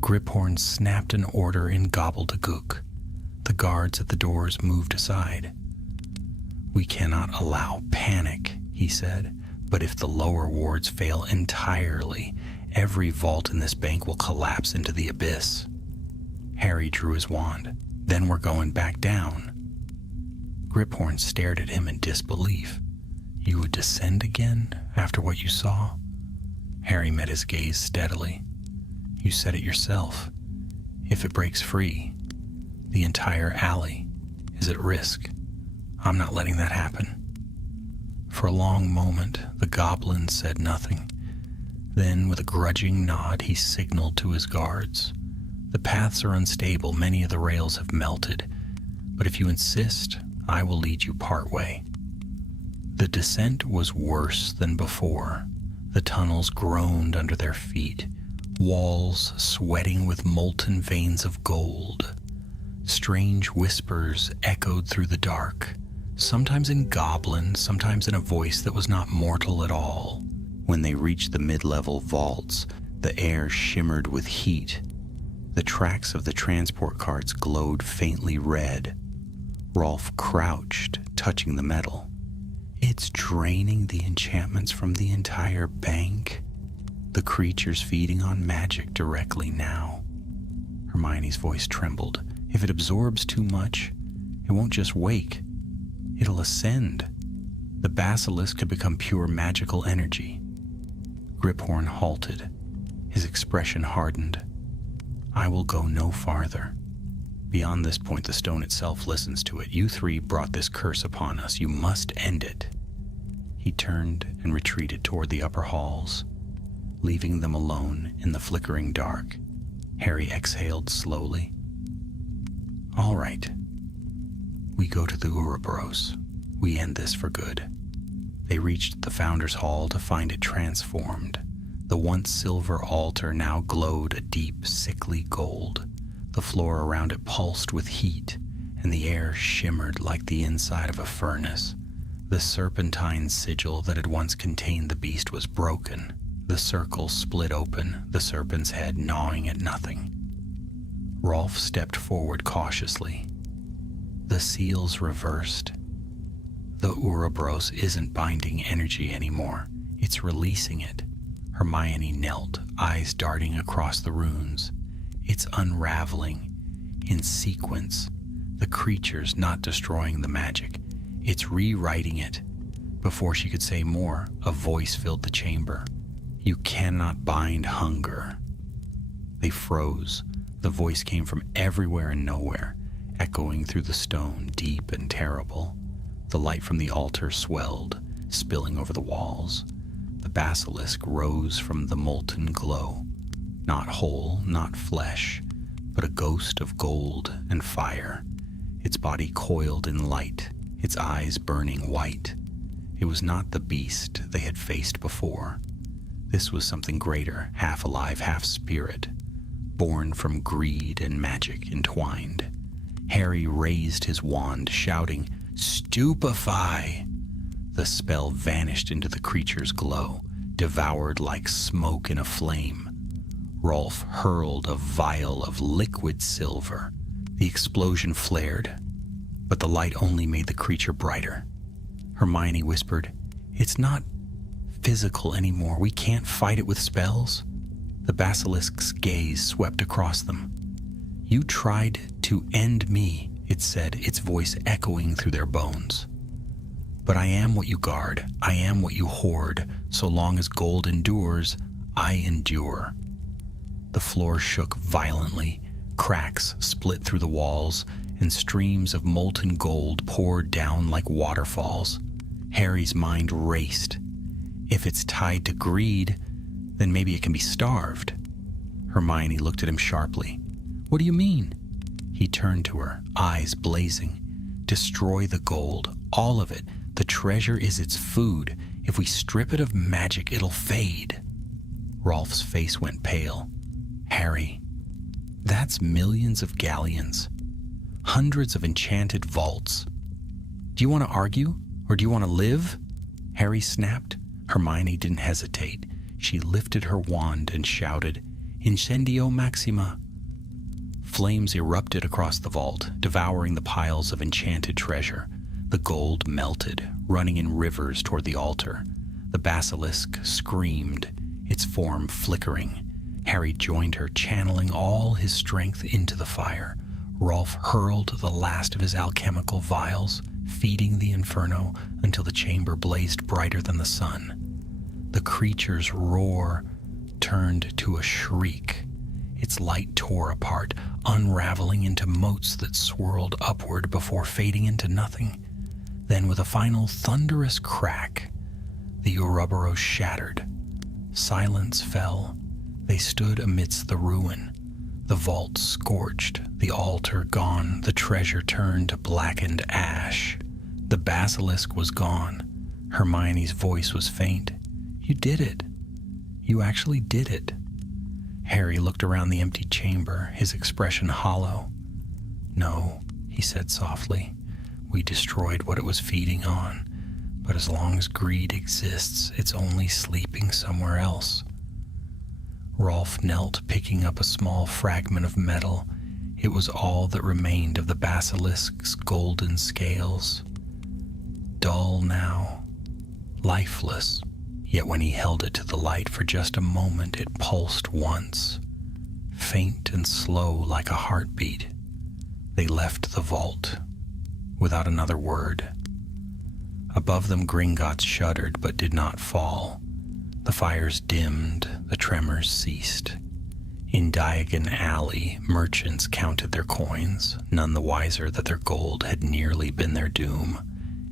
Griphorn snapped an order in gobbledygook. The guards at the doors moved aside. "We cannot allow panic," he said, "but if the lower wards fail entirely, every vault in this bank will collapse into the abyss." Harry drew his wand. "Then we're going back down." Griphorn stared at him in disbelief. "You would descend again after what you saw?" Harry met his gaze steadily. "You said it yourself. If it breaks free, the entire alley is at risk. I'm not letting that happen." For a long moment, the goblin said nothing. Then, with a grudging nod, he signaled to his guards. "The paths are unstable, many of the rails have melted, but if you insist, I will lead you part way." The descent was worse than before. The tunnels groaned under their feet, walls sweating with molten veins of gold. Strange whispers echoed through the dark, sometimes in goblin, sometimes in a voice that was not mortal at all. When they reached the mid-level vaults, the air shimmered with heat. The tracks of the transport carts glowed faintly red. Rolf crouched, touching the metal. It's draining the enchantments from the entire bank. The creature's feeding on magic directly now. Hermione's voice trembled. If it absorbs too much, it won't just wake. It'll ascend. The basilisk could become pure magical energy. Griphorn halted. His expression hardened. I will go no farther. Beyond this point, the stone itself listens to it. You three brought this curse upon us. You must end it. He turned and retreated toward the upper halls, leaving them alone in the flickering dark. Harry exhaled slowly. All right. We go to the Ouroboros. We end this for good. They reached the Founders Hall to find it transformed. The once silver altar now glowed a deep, sickly gold. The floor around it pulsed with heat, and the air shimmered like the inside of a furnace. The serpentine sigil that had once contained the beast was broken. The circle split open, the serpent's head gnawing at nothing. Rolf stepped forward cautiously. The seals reversed. The Ouroboros isn't binding energy anymore. It's releasing it. Hermione knelt, eyes darting across the runes. It's unraveling in sequence. The creature's not destroying the magic. It's rewriting it. Before she could say more, a voice filled the chamber. You cannot bind hunger. They froze. The voice came from everywhere and nowhere, echoing through the stone, deep and terrible. The light from the altar swelled, spilling over the walls. The basilisk rose from the molten glow. Not whole, not flesh, but a ghost of gold and fire. Its body coiled in light, its eyes burning white. It was not the beast they had faced before. This was something greater, half alive, half spirit, born from greed and magic entwined. Harry raised his wand, shouting, "Stupefy!" The spell vanished into the creature's glow, devoured like smoke in a flame. Rolf hurled a vial of liquid silver. The explosion flared, but the light only made the creature brighter. Hermione whispered, "It's not physical anymore. We can't fight it with spells." The basilisk's gaze swept across them. "You tried to end me," it said, its voice echoing through their bones. "But I am what you guard. I am what you hoard. So long as gold endures, I endure." The floor shook violently. Cracks split through the walls, and streams of molten gold poured down like waterfalls. Harry's mind raced. If it's tied to greed, then maybe it can be starved. Hermione looked at him sharply. "What do you mean?" He turned to her, eyes blazing. "Destroy the gold, all of it. The treasure is its food. If we strip it of magic, it'll fade." Rolf's face went pale. "Harry, that's millions of galleons. Hundreds of enchanted vaults. Do you want to argue, or do you want to live?" Harry snapped. Hermione didn't hesitate. She lifted her wand and shouted, "Incendio Maxima!" Flames erupted across the vault, devouring the piles of enchanted treasure. The gold melted, running in rivers toward the altar. The basilisk screamed, its form flickering. Harry joined her, channeling all his strength into the fire. Rolf hurled the last of his alchemical vials, feeding the inferno until the chamber blazed brighter than the sun. The creature's roar turned to a shriek. Its light tore apart, unraveling into motes that swirled upward before fading into nothing. Then, with a final thunderous crack, the Ouroboros shattered. Silence fell. They stood amidst the ruin. The vault scorched, the altar gone, the treasure turned to blackened ash. The basilisk was gone. Hermione's voice was faint. "You did it. You actually did it." Harry looked around the empty chamber, his expression hollow. "No," he said softly. "We destroyed what it was feeding on. But as long as greed exists, it's only sleeping somewhere else." Rolf knelt, picking up a small fragment of metal. It was all that remained of the basilisk's golden scales. Dull now, lifeless, yet when he held it to the light for just a moment, it pulsed once, faint and slow like a heartbeat. They left the vault without another word. Above them, Gringotts shuddered but did not fall. The fires dimmed, the tremors ceased. In Diagon Alley, merchants counted their coins, none the wiser that their gold had nearly been their doom.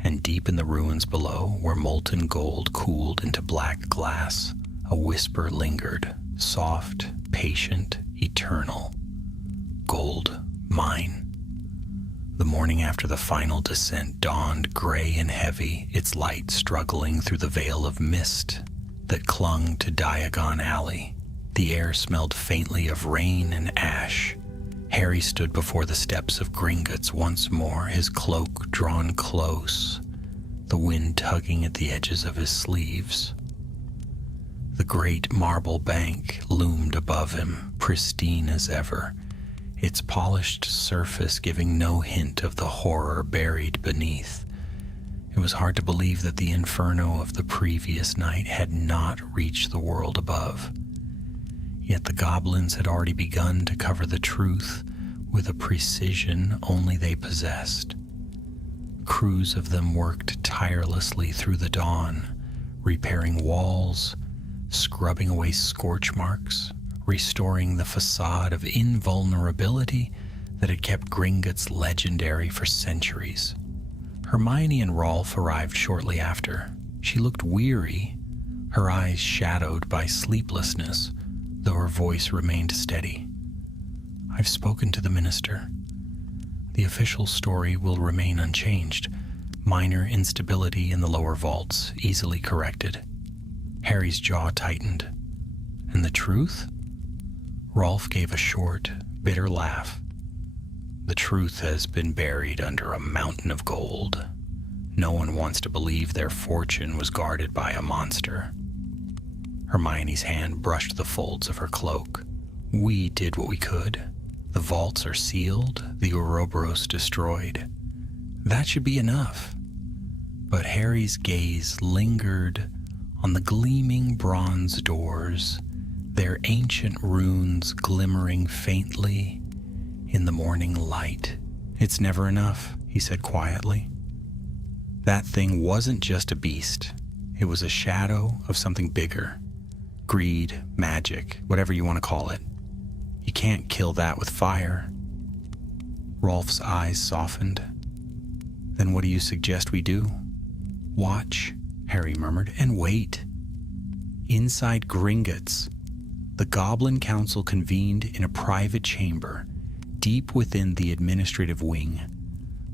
And deep in the ruins below, where molten gold cooled into black glass, a whisper lingered, soft, patient, eternal. "Gold, mine." The morning after the final descent dawned gray and heavy, its light struggling through the veil of mist that clung to Diagon Alley. The air smelled faintly of rain and ash. Harry stood before the steps of Gringotts once more, his cloak drawn close, the wind tugging at the edges of his sleeves. The great marble bank loomed above him, pristine as ever, its polished surface giving no hint of the horror buried beneath. It was hard to believe that the inferno of the previous night had not reached the world above. Yet the goblins had already begun to cover the truth with a precision only they possessed. Crews of them worked tirelessly through the dawn, repairing walls, scrubbing away scorch marks, restoring the facade of invulnerability that had kept Gringotts legendary for centuries. Hermione and Rolf arrived shortly after. She looked weary, her eyes shadowed by sleeplessness, though her voice remained steady. "I've spoken to the minister. The official story will remain unchanged. Minor instability in the lower vaults, easily corrected." Harry's jaw tightened. "And the truth?" Rolf gave a short, bitter laugh. "The truth has been buried under a mountain of gold. No one wants to believe their fortune was guarded by a monster." Hermione's hand brushed the folds of her cloak. "We did what we could. The vaults are sealed, the Ouroboros destroyed. That should be enough." But Harry's gaze lingered on the gleaming bronze doors, their ancient runes glimmering faintly in the morning light. "It's never enough," he said quietly. "That thing wasn't just a beast. It was a shadow of something bigger. Greed, magic, whatever you want to call it. You can't kill that with fire." Rolf's eyes softened. "Then what do you suggest we do?" "Watch," Harry murmured, "and wait." Inside Gringotts, the Goblin Council convened in a private chamber, deep within the administrative wing.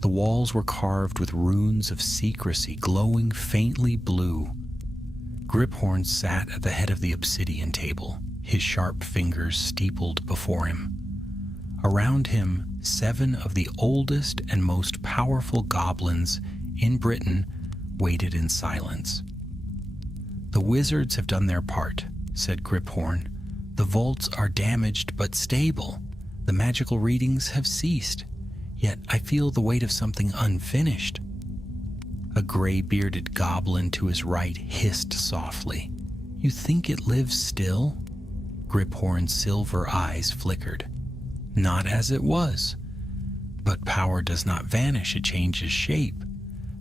The walls were carved with runes of secrecy glowing faintly blue. Griphorn sat at the head of the obsidian table, his sharp fingers steepled before him. Around him, 7 of the oldest and most powerful goblins in Britain waited in silence. "The wizards have done their part," said Griphorn. "The vaults are damaged but stable. The magical readings have ceased. Yet I feel the weight of something unfinished." A gray-bearded goblin to his right hissed softly. "You think it lives still?" Griphorn's silver eyes flickered. "Not as it was. But power does not vanish, it changes shape.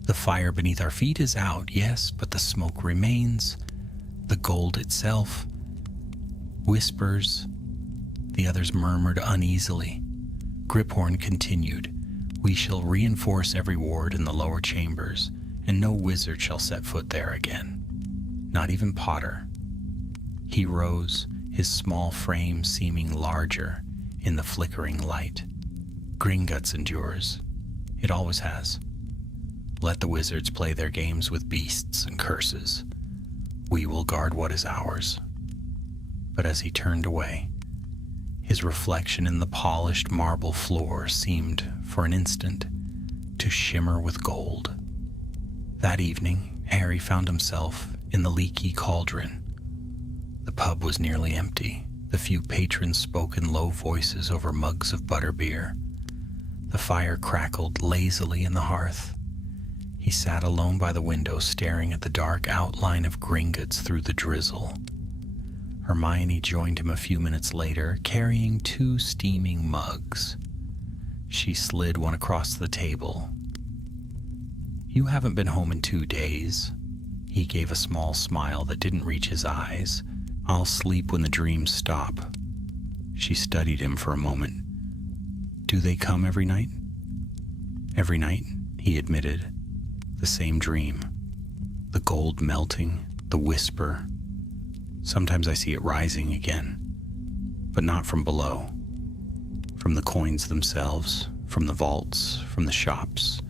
The fire beneath our feet is out, yes, but the smoke remains. The gold itself whispers." The others murmured uneasily. Griphorn continued, "We shall reinforce every ward in the lower chambers, and no wizard shall set foot there again. Not even Potter." He rose, his small frame seeming larger in the flickering light. "Gringotts endures. It always has. Let the wizards play their games with beasts and curses. We will guard what is ours." but as he turned away, his reflection in the polished marble floor seemed, for an instant, to shimmer with gold. That evening, Harry found himself in the leaky cauldron. The pub was nearly empty. The few patrons spoke in low voices over mugs of butterbeer. The fire crackled lazily in the hearth. He sat alone by the window, staring at the dark outline of Gringotts through the drizzle. Hermione joined him a few minutes later, carrying 2 steaming mugs. She slid one across the table. "You haven't been home in 2 days." He gave a small smile that didn't reach his eyes. "I'll sleep when the dreams stop." She studied him for a moment. "Do they come every night?" "Every night," he admitted. "The same dream. The gold melting, the whisper. Sometimes I see it rising again, but not from below. From the coins themselves, from the vaults, from the shops,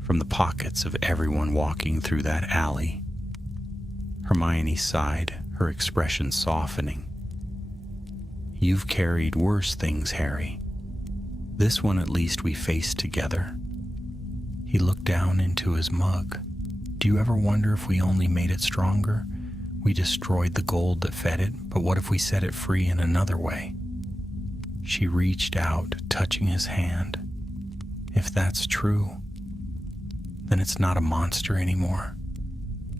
from the pockets of everyone walking through that alley." Hermione sighed, her expression softening. "You've carried worse things, Harry. This one at least we faced together." He looked down into his mug. "Do you ever wonder if we only made it stronger? We destroyed the gold that fed it, but what if we set it free in another way?" She reached out, touching his hand. "If that's true, then it's not a monster anymore.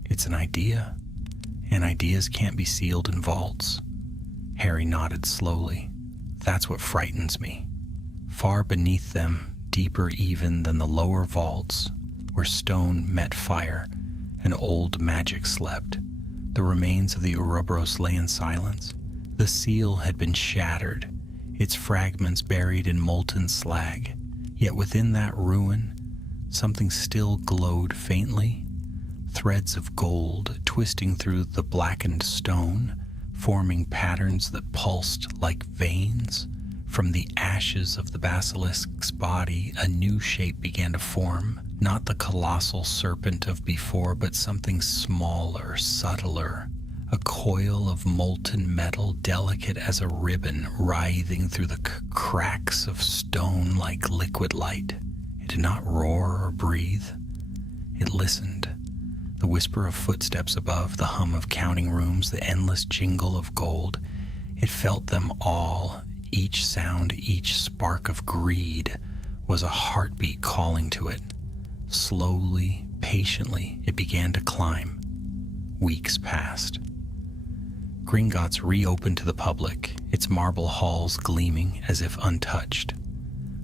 It's an idea, and ideas can't be sealed in vaults." Harry nodded slowly. "That's what frightens me. Far beneath them, deeper even than the lower vaults, where stone met fire and old magic slept, the remains of the Ouroboros lay in silence. The seal had been shattered, its fragments buried in molten slag. Yet within that ruin, something still glowed faintly. Threads of gold twisting through the blackened stone, forming patterns that pulsed like veins. From the ashes of the basilisk's body, a new shape began to form. Not the colossal serpent of before, but something smaller, subtler. A coil of molten metal, delicate as a ribbon, writhing through the cracks of stone like liquid light. It did not roar or breathe. It listened. The whisper of footsteps above, the hum of counting rooms, the endless jingle of gold. It felt them all. Each sound, each spark of greed was a heartbeat calling to it. Slowly, patiently, it began to climb. Weeks passed. Gringotts reopened to the public, its marble halls gleaming as if untouched.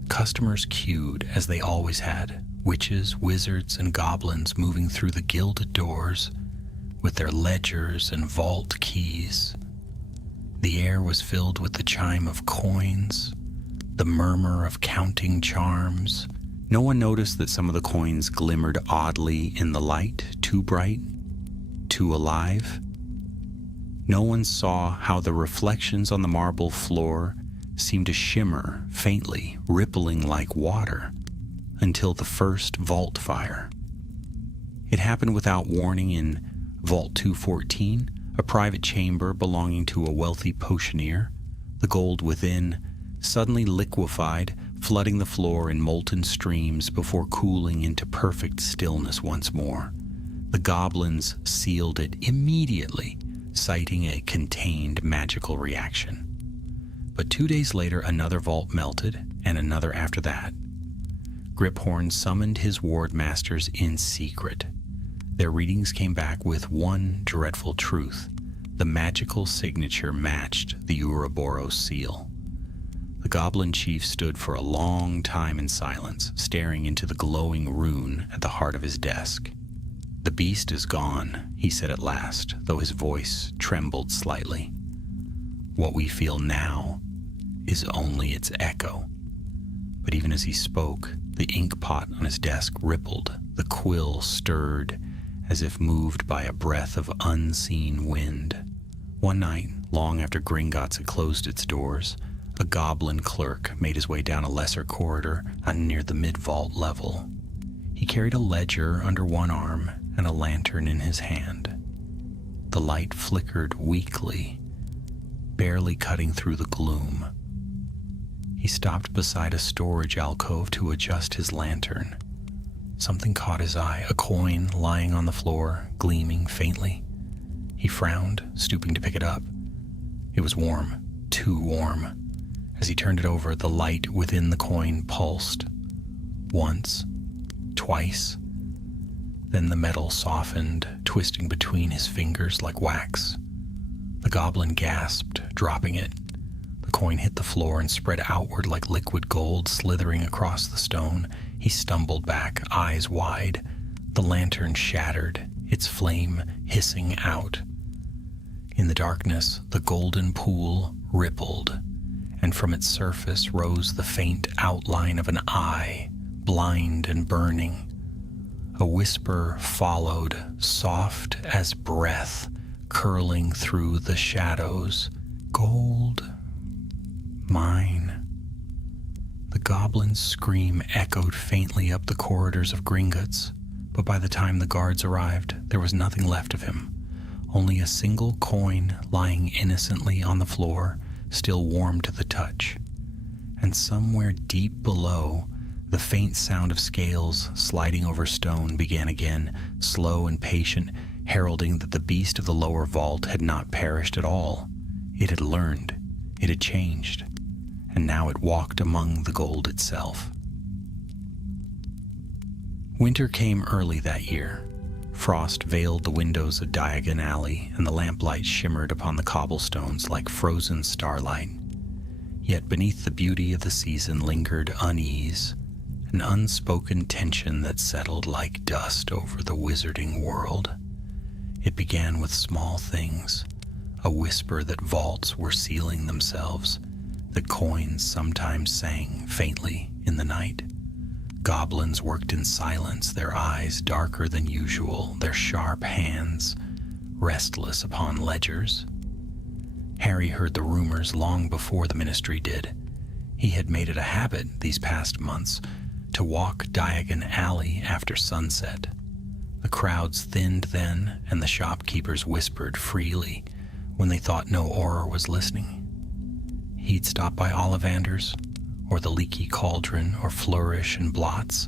Customers queued, as they always had, witches, wizards, and goblins moving through the gilded doors with their ledgers and vault keys. The air was filled with the chime of coins, the murmur of counting charms. No one noticed that some of the coins glimmered oddly in the light, too bright, too alive. No one saw how the reflections on the marble floor seemed to shimmer faintly, rippling like water, until the first vault fire. It happened without warning in Vault 214, a private chamber belonging to a wealthy potioneer. The gold within suddenly liquefied, flooding the floor in molten streams before cooling into perfect stillness once more. The goblins sealed it immediately, citing a contained magical reaction. But 2 days later, another vault melted, and another after that. Griphorn summoned his ward masters in secret. Their readings came back with one dreadful truth. The magical signature matched the Ouroboros seal. The goblin chief stood for a long time in silence, staring into the glowing rune at the heart of his desk. "The beast is gone," he said at last, though his voice trembled slightly. "What we feel now is only its echo." But even as he spoke, the ink pot on his desk rippled, the quill stirred, as if moved by a breath of unseen wind. One night, long after Gringotts had closed its doors, a goblin clerk made his way down a lesser corridor near the mid-vault level. He carried a ledger under one arm and a lantern in his hand. The light flickered weakly, barely cutting through the gloom. He stopped beside a storage alcove to adjust his lantern. Something caught his eye, a coin lying on the floor, gleaming faintly. He frowned, stooping to pick it up. It was warm, too warm. As he turned it over, the light within the coin pulsed. Once, twice. Then the metal softened, twisting between his fingers like wax. The goblin gasped, dropping it. The coin hit the floor and spread outward like liquid gold slithering across the stone. He stumbled back, eyes wide. The lantern shattered, its flame hissing out. In the darkness, the golden pool rippled, and from its surface rose the faint outline of an eye, blind and burning. A whisper followed, soft as breath, curling through the shadows. Gold, mine. The goblin's scream echoed faintly up the corridors of Gringotts, but by the time the guards arrived, there was nothing left of him. Only a single coin lying innocently on the floor, still warm to the touch. And somewhere deep below, the faint sound of scales sliding over stone began again, slow and patient, heralding that the beast of the lower vault had not perished at all. It had learned, it had changed, and now it walked among the gold itself. Winter came early that year. Frost veiled the windows of Diagon Alley, and the lamplight shimmered upon the cobblestones like frozen starlight. Yet beneath the beauty of the season lingered unease, an unspoken tension that settled like dust over the wizarding world. It began with small things, a whisper that vaults were sealing themselves, that coins sometimes sang faintly in the night. Goblins worked in silence, their eyes darker than usual, their sharp hands restless upon ledgers. Harry heard the rumors long before the ministry did. He had made it a habit these past months to walk Diagon Alley after sunset. The crowds thinned then, and the shopkeepers whispered freely when they thought no Auror was listening. He'd stop by Ollivander's, or the Leaky Cauldron, or Flourish and Blots,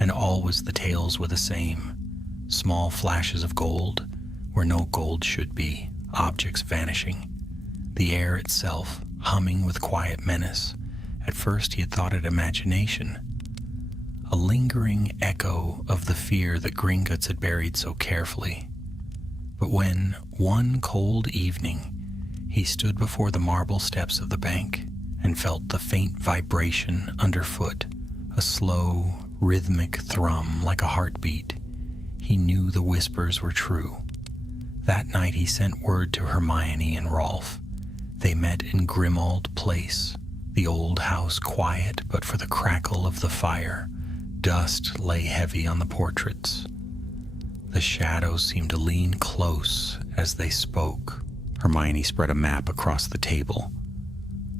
and always the tales were the same. Small flashes of gold where no gold should be, objects vanishing, the air itself humming with quiet menace. At first he had thought it imagination, a lingering echo of the fear that Gringotts had buried so carefully. But when, one cold evening, he stood before the marble steps of the bank and felt the faint vibration underfoot, a slow, rhythmic thrum like a heartbeat, he knew the whispers were true. That night he sent word to Hermione and Rolf. They met in Grimmauld Place, the old house quiet but for the crackle of the fire. Dust lay heavy on the portraits. The shadows seemed to lean close as they spoke. Hermione spread a map across the table.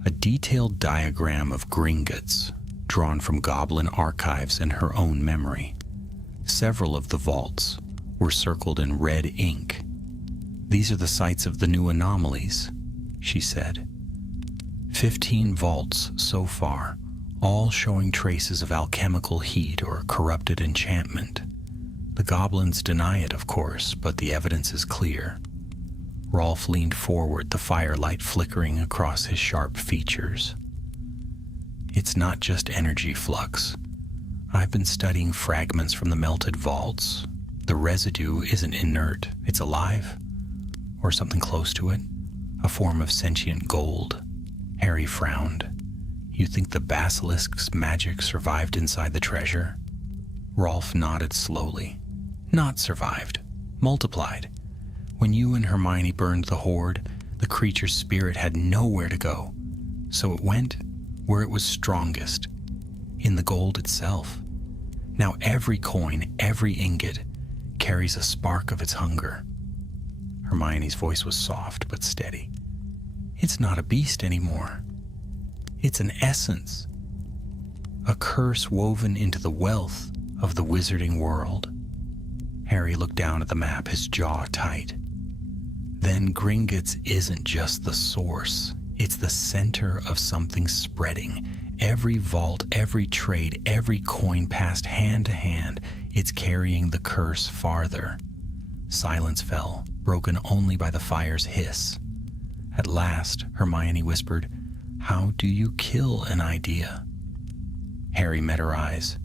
A detailed diagram of Gringotts, drawn from goblin archives and her own memory. Several of the vaults were circled in red ink. "These are the sites of the new anomalies," she said. 15 vaults so far, all showing traces of alchemical heat or corrupted enchantment. The goblins deny it, of course, but the evidence is clear. Rolf leaned forward, the firelight flickering across his sharp features. "It's not just energy flux. I've been studying fragments from the melted vaults. The residue isn't inert, it's alive, or something close to it, a form of sentient gold." Harry frowned. "You think the basilisk's magic survived inside the treasure?" Rolf nodded slowly. "Not survived, multiplied. When you and Hermione burned the hoard, the creature's spirit had nowhere to go, so it went where it was strongest, in the gold itself. Now every coin, every ingot, carries a spark of its hunger." Hermione's voice was soft but steady. "It's not a beast anymore. It's an essence, a curse woven into the wealth of the wizarding world." Harry looked down at the map, his jaw tight. then Gringotts isn't just the source. It's the center of something spreading. Every vault, every trade, every coin passed hand to hand, it's carrying the curse farther. Silence fell, broken only by the fire's hiss. At last, Hermione whispered, "How do you kill an idea?" Harry met her eyes.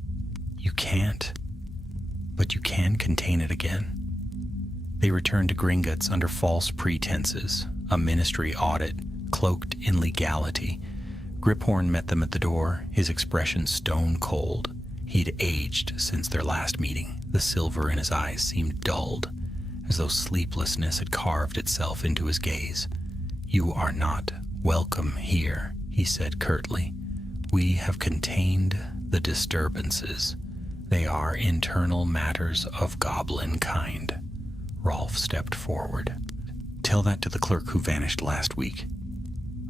"You can't, but you can contain it again." They returned to Gringotts under false pretenses, a ministry audit, cloaked in legality. Griphorn met them at the door, his expression stone cold. He'd aged since their last meeting. The silver in his eyes seemed dulled, as though sleeplessness had carved itself into his gaze. "You are not welcome here," he said curtly. "We have contained the disturbances. They are internal matters of goblin kind." Rolf stepped forward. "Tell that to the clerk who vanished last week."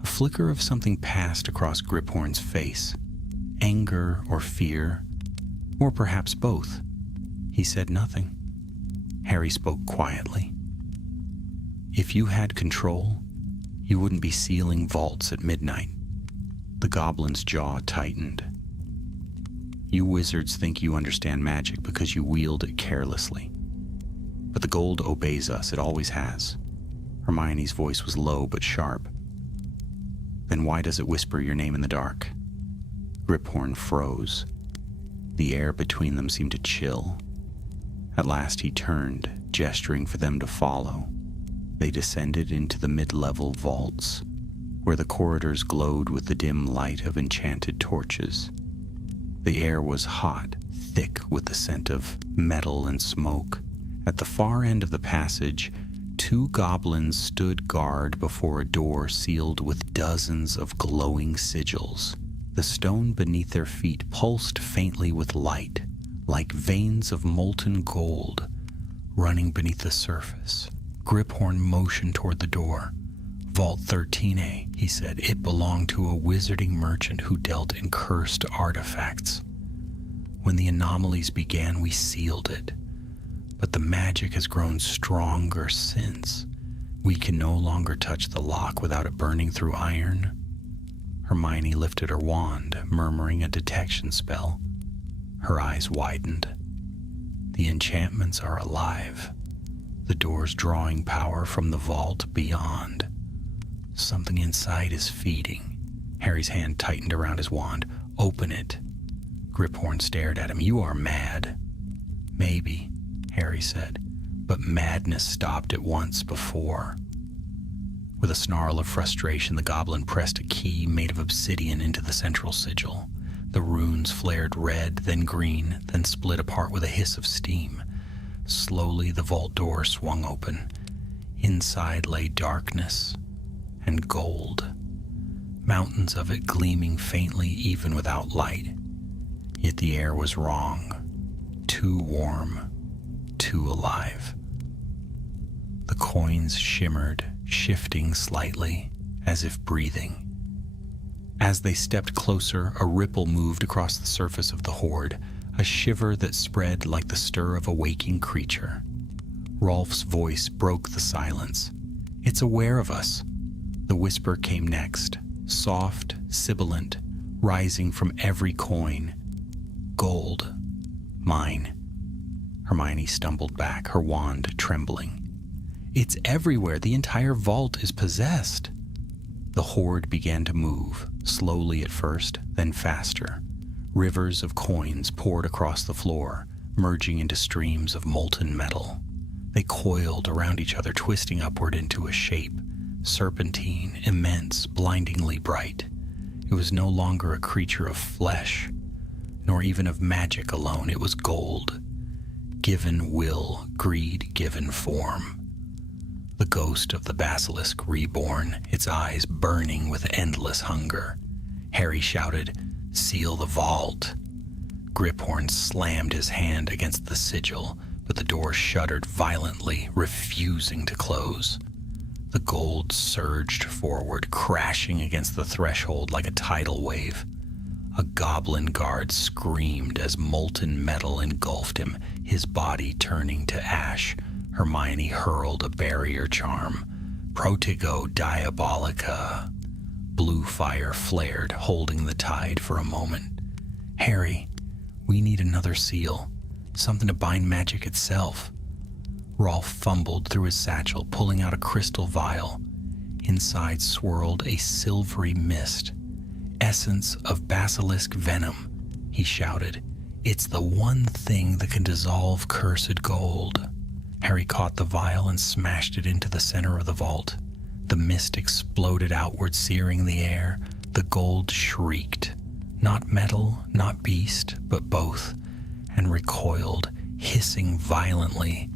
A flicker of something passed across Griphorn's face. Anger or fear, or perhaps both. He said nothing. Harry spoke quietly. "If you had control, you wouldn't be sealing vaults at midnight." The goblin's jaw tightened. "You wizards think you understand magic because you wield it carelessly. But the gold obeys us, it always has." Hermione's voice was low but sharp. "Then why does it whisper your name in the dark?" Griphorn froze. The air between them seemed to chill. At last he turned, gesturing for them to follow. They descended into the mid-level vaults, where the corridors glowed with the dim light of enchanted torches. The air was hot, thick with the scent of metal and smoke. At the far end of the passage, 2 goblins stood guard before a door sealed with dozens of glowing sigils. The stone beneath their feet pulsed faintly with light, like veins of molten gold running beneath the surface. Griphorn motioned toward the door. "Vault 13A, he said. "It belonged to a wizarding merchant who dealt in cursed artifacts. When the anomalies began, we sealed it. But the magic has grown stronger since. We can no longer touch the lock without it burning through iron." Hermione lifted her wand, murmuring a detection spell. Her eyes widened. "The enchantments are alive. The door's drawing power from the vault beyond. Something inside is feeding." Harry's hand tightened around his wand. "Open it." Griphorn stared at him. "You are mad." "Maybe," Harry said, "but madness stopped at once before." With a snarl of frustration, the goblin pressed a key made of obsidian into the central sigil. The runes flared red, then green, then split apart with a hiss of steam. Slowly, the vault door swung open. Inside lay darkness and gold, mountains of it gleaming faintly even without light. Yet the air was wrong, too warm, too alive. The coins shimmered, shifting slightly, as if breathing. As they stepped closer, a ripple moved across the surface of the hoard, a shiver that spread like the stir of a waking creature. Rolf's voice broke the silence. "It's aware of us." The whisper came next, soft, sibilant, rising from every coin. "Gold. Mine." Hermione stumbled back, her wand trembling. "It's everywhere. The entire vault is possessed." The hoard began to move, slowly at first, then faster. Rivers of coins poured across the floor, merging into streams of molten metal. They coiled around each other, twisting upward into a shape, serpentine, immense, blindingly bright. It was no longer a creature of flesh, nor even of magic alone. It was gold, given will, greed given form. The ghost of the basilisk reborn, its eyes burning with endless hunger. Harry shouted, "Seal the vault." Griphorn slammed his hand against the sigil, but the door shuddered violently, refusing to close. The gold surged forward, crashing against the threshold like a tidal wave. A goblin guard screamed as molten metal engulfed him, his body turning to ash. Hermione hurled a barrier charm. Protego Diabolica. Blue fire flared, holding the tide for a moment. Harry, we need another seal. Something to bind magic itself. Rolf fumbled through his satchel, pulling out a crystal vial. Inside swirled a silvery mist. Essence of basilisk venom, he shouted. It's the one thing that can dissolve cursed gold. Harry caught the vial and smashed it into the center of the vault. The mist exploded outward, searing the air. The gold shrieked. Not metal, not beast, but both, and recoiled, hissing violently.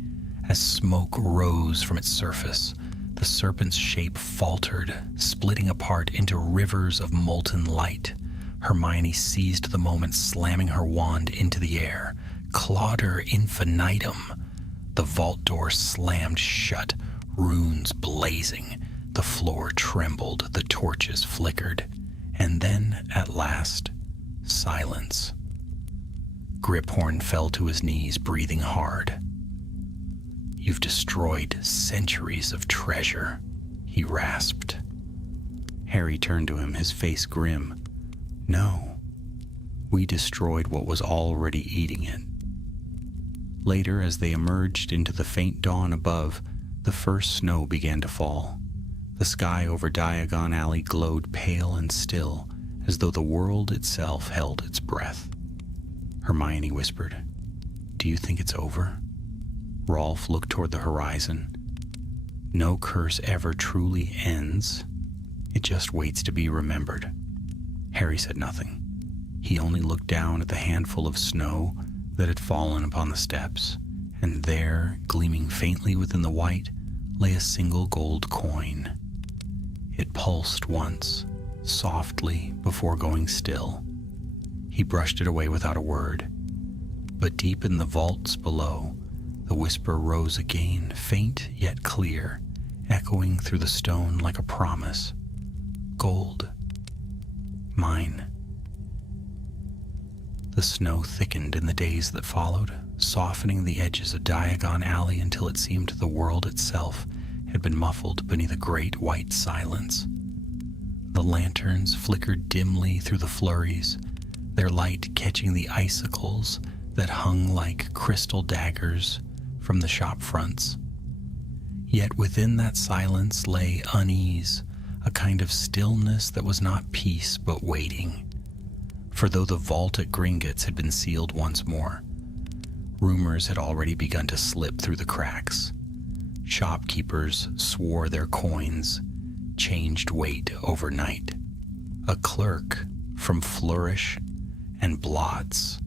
As smoke rose from its surface, the serpent's shape faltered, splitting apart into rivers of molten light. Hermione seized the moment, slamming her wand into the air. Clauder infinitum. The vault door slammed shut, runes blazing. The floor trembled, the torches flickered. And then, at last, silence. Griphorn fell to his knees, breathing hard. You've destroyed centuries of treasure, he rasped. Harry turned to him, his face grim. No, we destroyed what was already eating it. Later, as they emerged into the faint dawn above, the first snow began to fall. The sky over Diagon Alley glowed pale and still, as though the world itself held its breath. Hermione whispered, "Do you think it's over?" Rolf looked toward the horizon. No curse ever truly ends. It just waits to be remembered. Harry said nothing. He only looked down at the handful of snow that had fallen upon the steps, and there, gleaming faintly within the white, lay a single gold coin. It pulsed once, softly, before going still. He brushed it away without a word. But deep in the vaults below, the whisper rose again, faint yet clear, echoing through the stone like a promise. Gold. Mine. The snow thickened in the days that followed, softening the edges of Diagon Alley until it seemed the world itself had been muffled beneath a great white silence. The lanterns flickered dimly through the flurries, their light catching the icicles that hung like crystal daggers from the shop fronts. Yet within that silence lay unease, a kind of stillness that was not peace but waiting. For though the vault at Gringotts had been sealed once more, rumors had already begun to slip through the cracks. Shopkeepers swore their coins changed weight overnight. A clerk from Flourish and Blots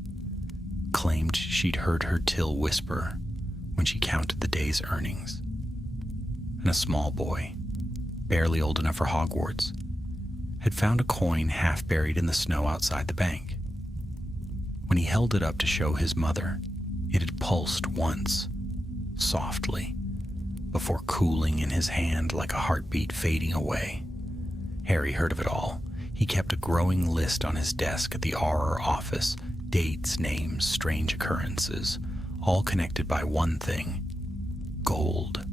claimed she'd heard her till whisper when she counted the day's earnings. And a small boy, barely old enough for Hogwarts, had found a coin half buried in the snow outside the bank. When he held it up to show his mother, it had pulsed once, softly, before cooling in his hand like a heartbeat fading away. Harry heard of it all. He kept a growing list on his desk at the Auror office, dates, names, strange occurrences, all connected by one thing: gold.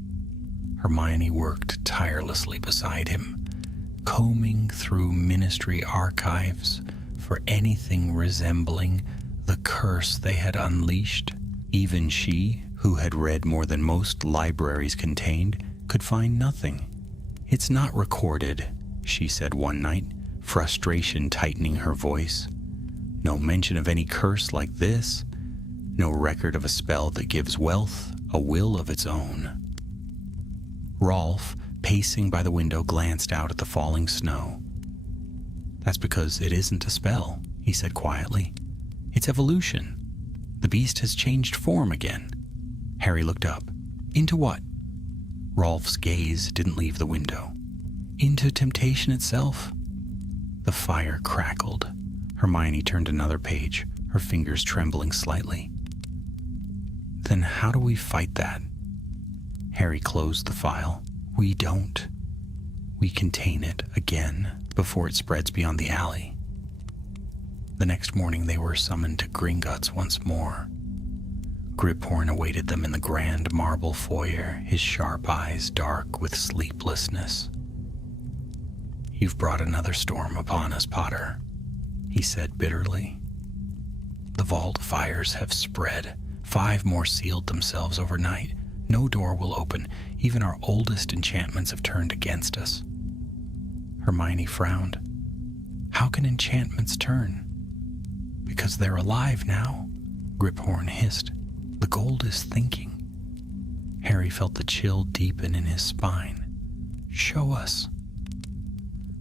Hermione worked tirelessly beside him, combing through ministry archives for anything resembling the curse they had unleashed. Even she, who had read more than most libraries contained, could find nothing. "It's not recorded," she said one night, frustration tightening her voice. "No mention of any curse like this. No record of a spell that gives wealth a will of its own." Rolf, pacing by the window, glanced out at the falling snow. "That's because it isn't a spell," he said quietly. "It's evolution. The beast has changed form again." Harry looked up. "Into what?" Rolf's gaze didn't leave the window. "Into temptation itself." The fire crackled. Hermione turned another page, her fingers trembling slightly. "Then how do we fight that?" Harry closed the file. "We don't. We contain it again before it spreads beyond the alley." The next morning they were summoned to Gringotts once more. Griphorn awaited them in the grand marble foyer, his sharp eyes dark with sleeplessness. "You've brought another storm upon us, Potter," he said bitterly. "The vault fires have spread. 5 more sealed themselves overnight. No door will open. Even our oldest enchantments have turned against us." Hermione frowned. "How can enchantments turn?" "Because they're alive now," Griphorn hissed. "The gold is thinking." Harry felt the chill deepen in his spine. "Show us."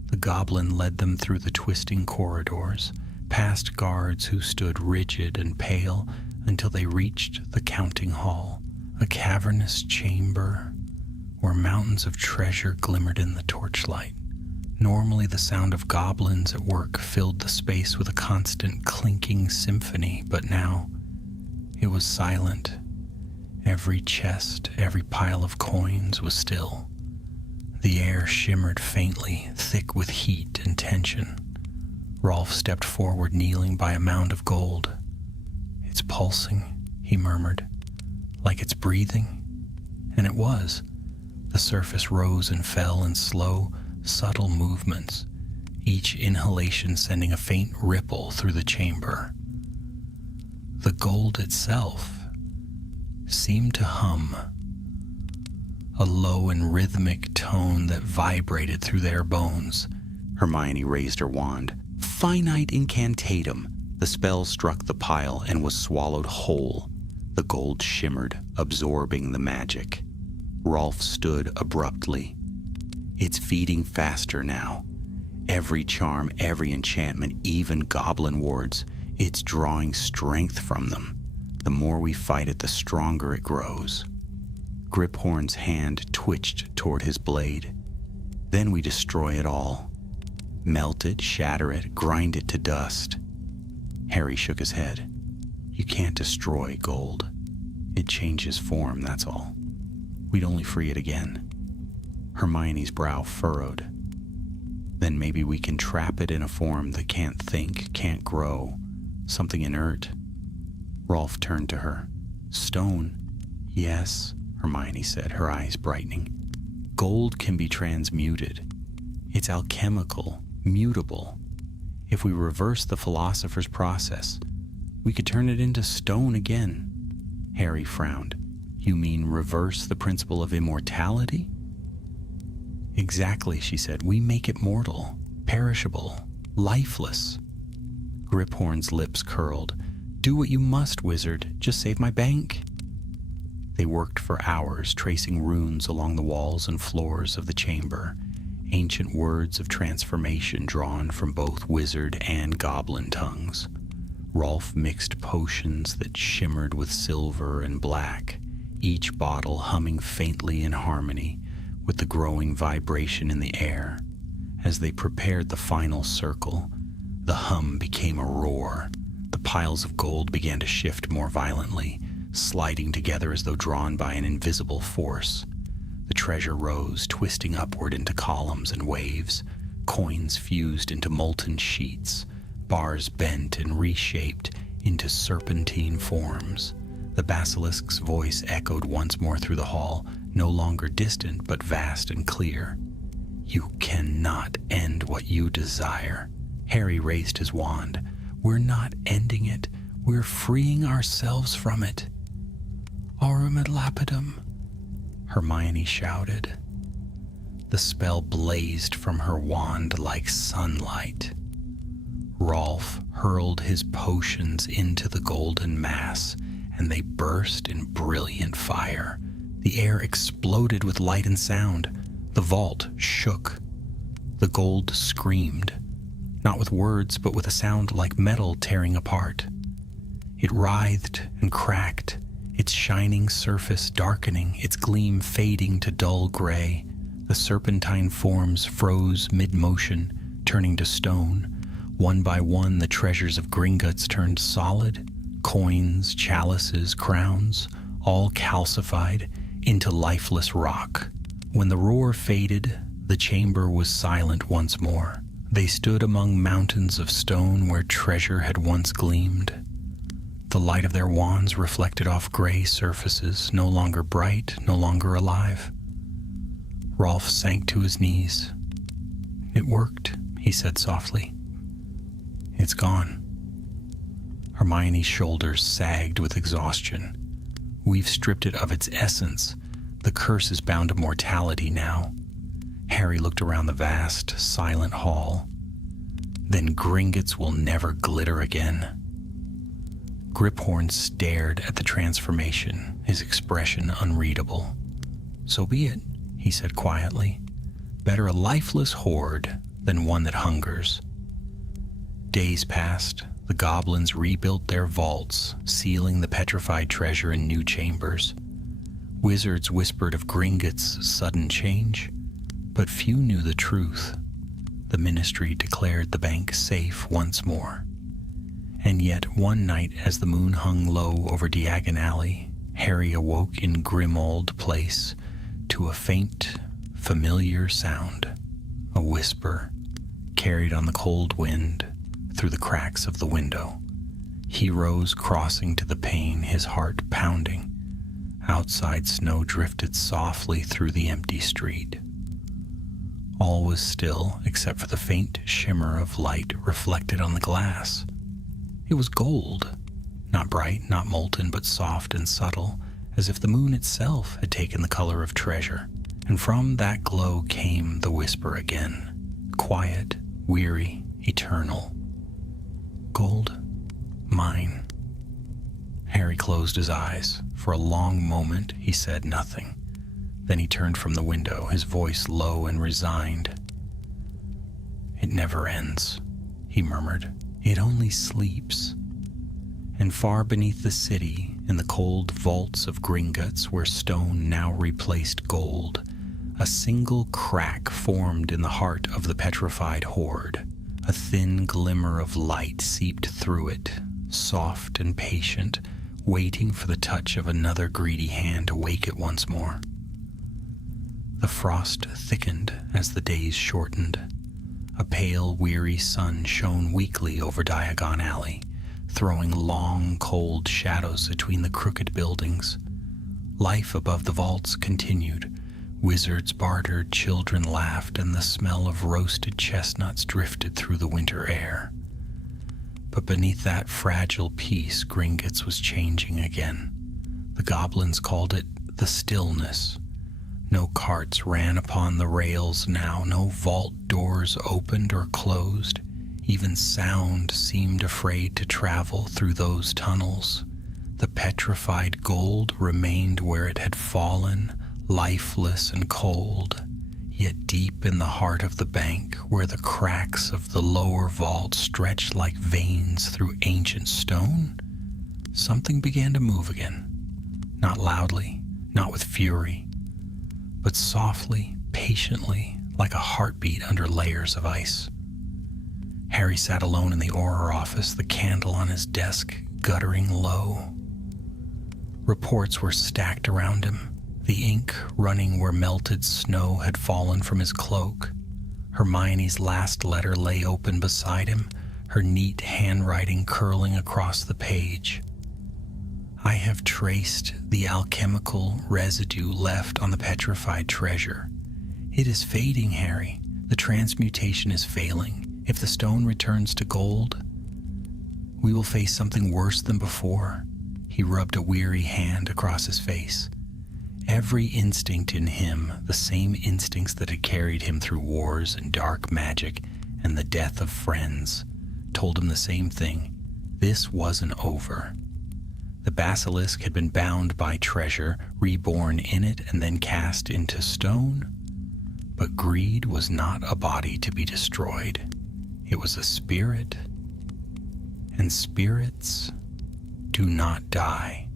The goblin led them through the twisting corridors, past guards who stood rigid and pale until they reached the counting hall, a cavernous chamber where mountains of treasure glimmered in the torchlight. Normally the sound of goblins at work filled the space with a constant clinking symphony, but now it was silent. Every chest, every pile of coins was still. The air shimmered faintly, thick with heat and tension. Rolf stepped forward, kneeling by a mound of gold. "It's pulsing," he murmured, "like it's breathing." And it was. The surface rose and fell in slow, subtle movements, each inhalation sending a faint ripple through the chamber. The gold itself seemed to hum, a low and rhythmic tone that vibrated through their bones. Hermione raised her wand. Finite incantatum. The spell struck the pile and was swallowed whole. The gold shimmered, absorbing the magic. Rolf stood abruptly. It's feeding faster now. Every charm, every enchantment, even goblin wards, it's drawing strength from them. The more we fight it, the stronger it grows. Griphorn's hand twitched toward his blade. Then we destroy it all. Melt it, shatter it, grind it to dust. Harry shook his head. You can't destroy gold. It changes form, that's all. We'd only free it again. Hermione's brow furrowed. Then maybe we can trap it in a form that can't think, can't grow. Something inert. Rolf turned to her. Stone? Yes, Hermione said, her eyes brightening. Gold can be transmuted. It's alchemical, mutable. If we reverse the philosopher's process, we could turn it into stone again. Harry frowned. You mean reverse the principle of immortality? Exactly, she said. We make it mortal, perishable, lifeless. Griphorn's lips curled. Do what you must, wizard. Just save my bank. They worked for hours, tracing runes along the walls and floors of the chamber, ancient words of transformation drawn from both wizard and goblin tongues. Rolf mixed potions that shimmered with silver and black, each bottle humming faintly in harmony with the growing vibration in the air. As they prepared the final circle, the hum became a roar. The piles of gold began to shift more violently, sliding together as though drawn by an invisible force. The treasure rose, twisting upward into columns and waves. Coins fused into molten sheets. Bars bent and reshaped into serpentine forms. The basilisk's voice echoed once more through the hall, no longer distant but vast and clear. You cannot end what you desire. Harry raised his wand. We're not ending it. We're freeing ourselves from it. Aurum et lapidem, Hermione shouted. The spell blazed from her wand like sunlight. Rolf hurled his potions into the golden mass, and they burst in brilliant fire. The air exploded with light and sound. The vault shook. The gold screamed, not with words, but with a sound like metal tearing apart. It writhed and cracked, its shining surface darkening, its gleam fading to dull gray. The serpentine forms froze mid-motion, turning to stone. One by one, the treasures of Gringotts turned solid. Coins, chalices, crowns, all calcified into lifeless rock. When the roar faded, the chamber was silent once more. They stood among mountains of stone where treasure had once gleamed. the light of their wands reflected off gray surfaces, no longer bright, no longer alive. Rolf sank to his knees. "It worked," he said softly. "It's gone." Hermione's shoulders sagged with exhaustion. "We've stripped it of its essence. The curse is bound to mortality now." Harry looked around the vast, silent hall. "Then Gringotts will never glitter again." Griphorn stared at the transformation, his expression unreadable. "So be it," he said quietly. "Better a lifeless hoard than one that hungers." Days passed. The goblins rebuilt their vaults, sealing the petrified treasure in new chambers. Wizards whispered of Gringotts' sudden change, but few knew the truth. The ministry declared the bank safe once more. And yet one night, as the moon hung low over Diagon Alley, Harry awoke in Grimmauld Place to a faint, familiar sound, a whisper, carried on the cold wind through the cracks of the window. He rose, crossing to the pane, his heart pounding. Outside, snow drifted softly through the empty street. All was still except for the faint shimmer of light reflected on the glass. It was gold, not bright, not molten, but soft and subtle, as if the moon itself had taken the color of treasure. And from that glow came the whisper again, quiet, weary, eternal. "Gold, mine." Harry closed his eyes. For a long moment he said nothing. Then he turned from the window, his voice low and resigned. "It never ends," he murmured. "It only sleeps." And far beneath the city, in the cold vaults of Gringotts, where stone now replaced gold, a single crack formed in the heart of the petrified hoard. A thin glimmer of light seeped through it, soft and patient, waiting for the touch of another greedy hand to wake it once more. The frost thickened as the days shortened. A pale, weary sun shone weakly over Diagon Alley, throwing long, cold shadows between the crooked buildings. Life above the vaults continued. Wizards bartered, children laughed, and the smell of roasted chestnuts drifted through the winter air. But beneath that fragile peace, Gringotts was changing again. The goblins called it the stillness. No carts ran upon the rails now, no vault doors opened or closed. Even sound seemed afraid to travel through those tunnels. The petrified gold remained where it had fallen, lifeless and cold. Yet deep in the heart of the bank, where the cracks of the lower vault stretched like veins through ancient stone, something began to move again. Not loudly, not with fury, but softly, patiently, like a heartbeat under layers of ice. Harry sat alone in the Auror office, the candle on his desk guttering low. Reports were stacked around him, the ink running where melted snow had fallen from his cloak. Hermione's last letter lay open beside him, her neat handwriting curling across the page. "I have traced the alchemical residue left on the petrified treasure. It is fading, Harry. The transmutation is failing. If the stone returns to gold, we will face something worse than before." He rubbed a weary hand across his face. Every instinct in him, the same instincts that had carried him through wars and dark magic and the death of friends, told him the same thing. This wasn't over. The basilisk had been bound by treasure, reborn in it and then cast into stone. But greed was not a body to be destroyed. It was a spirit. And spirits do not die.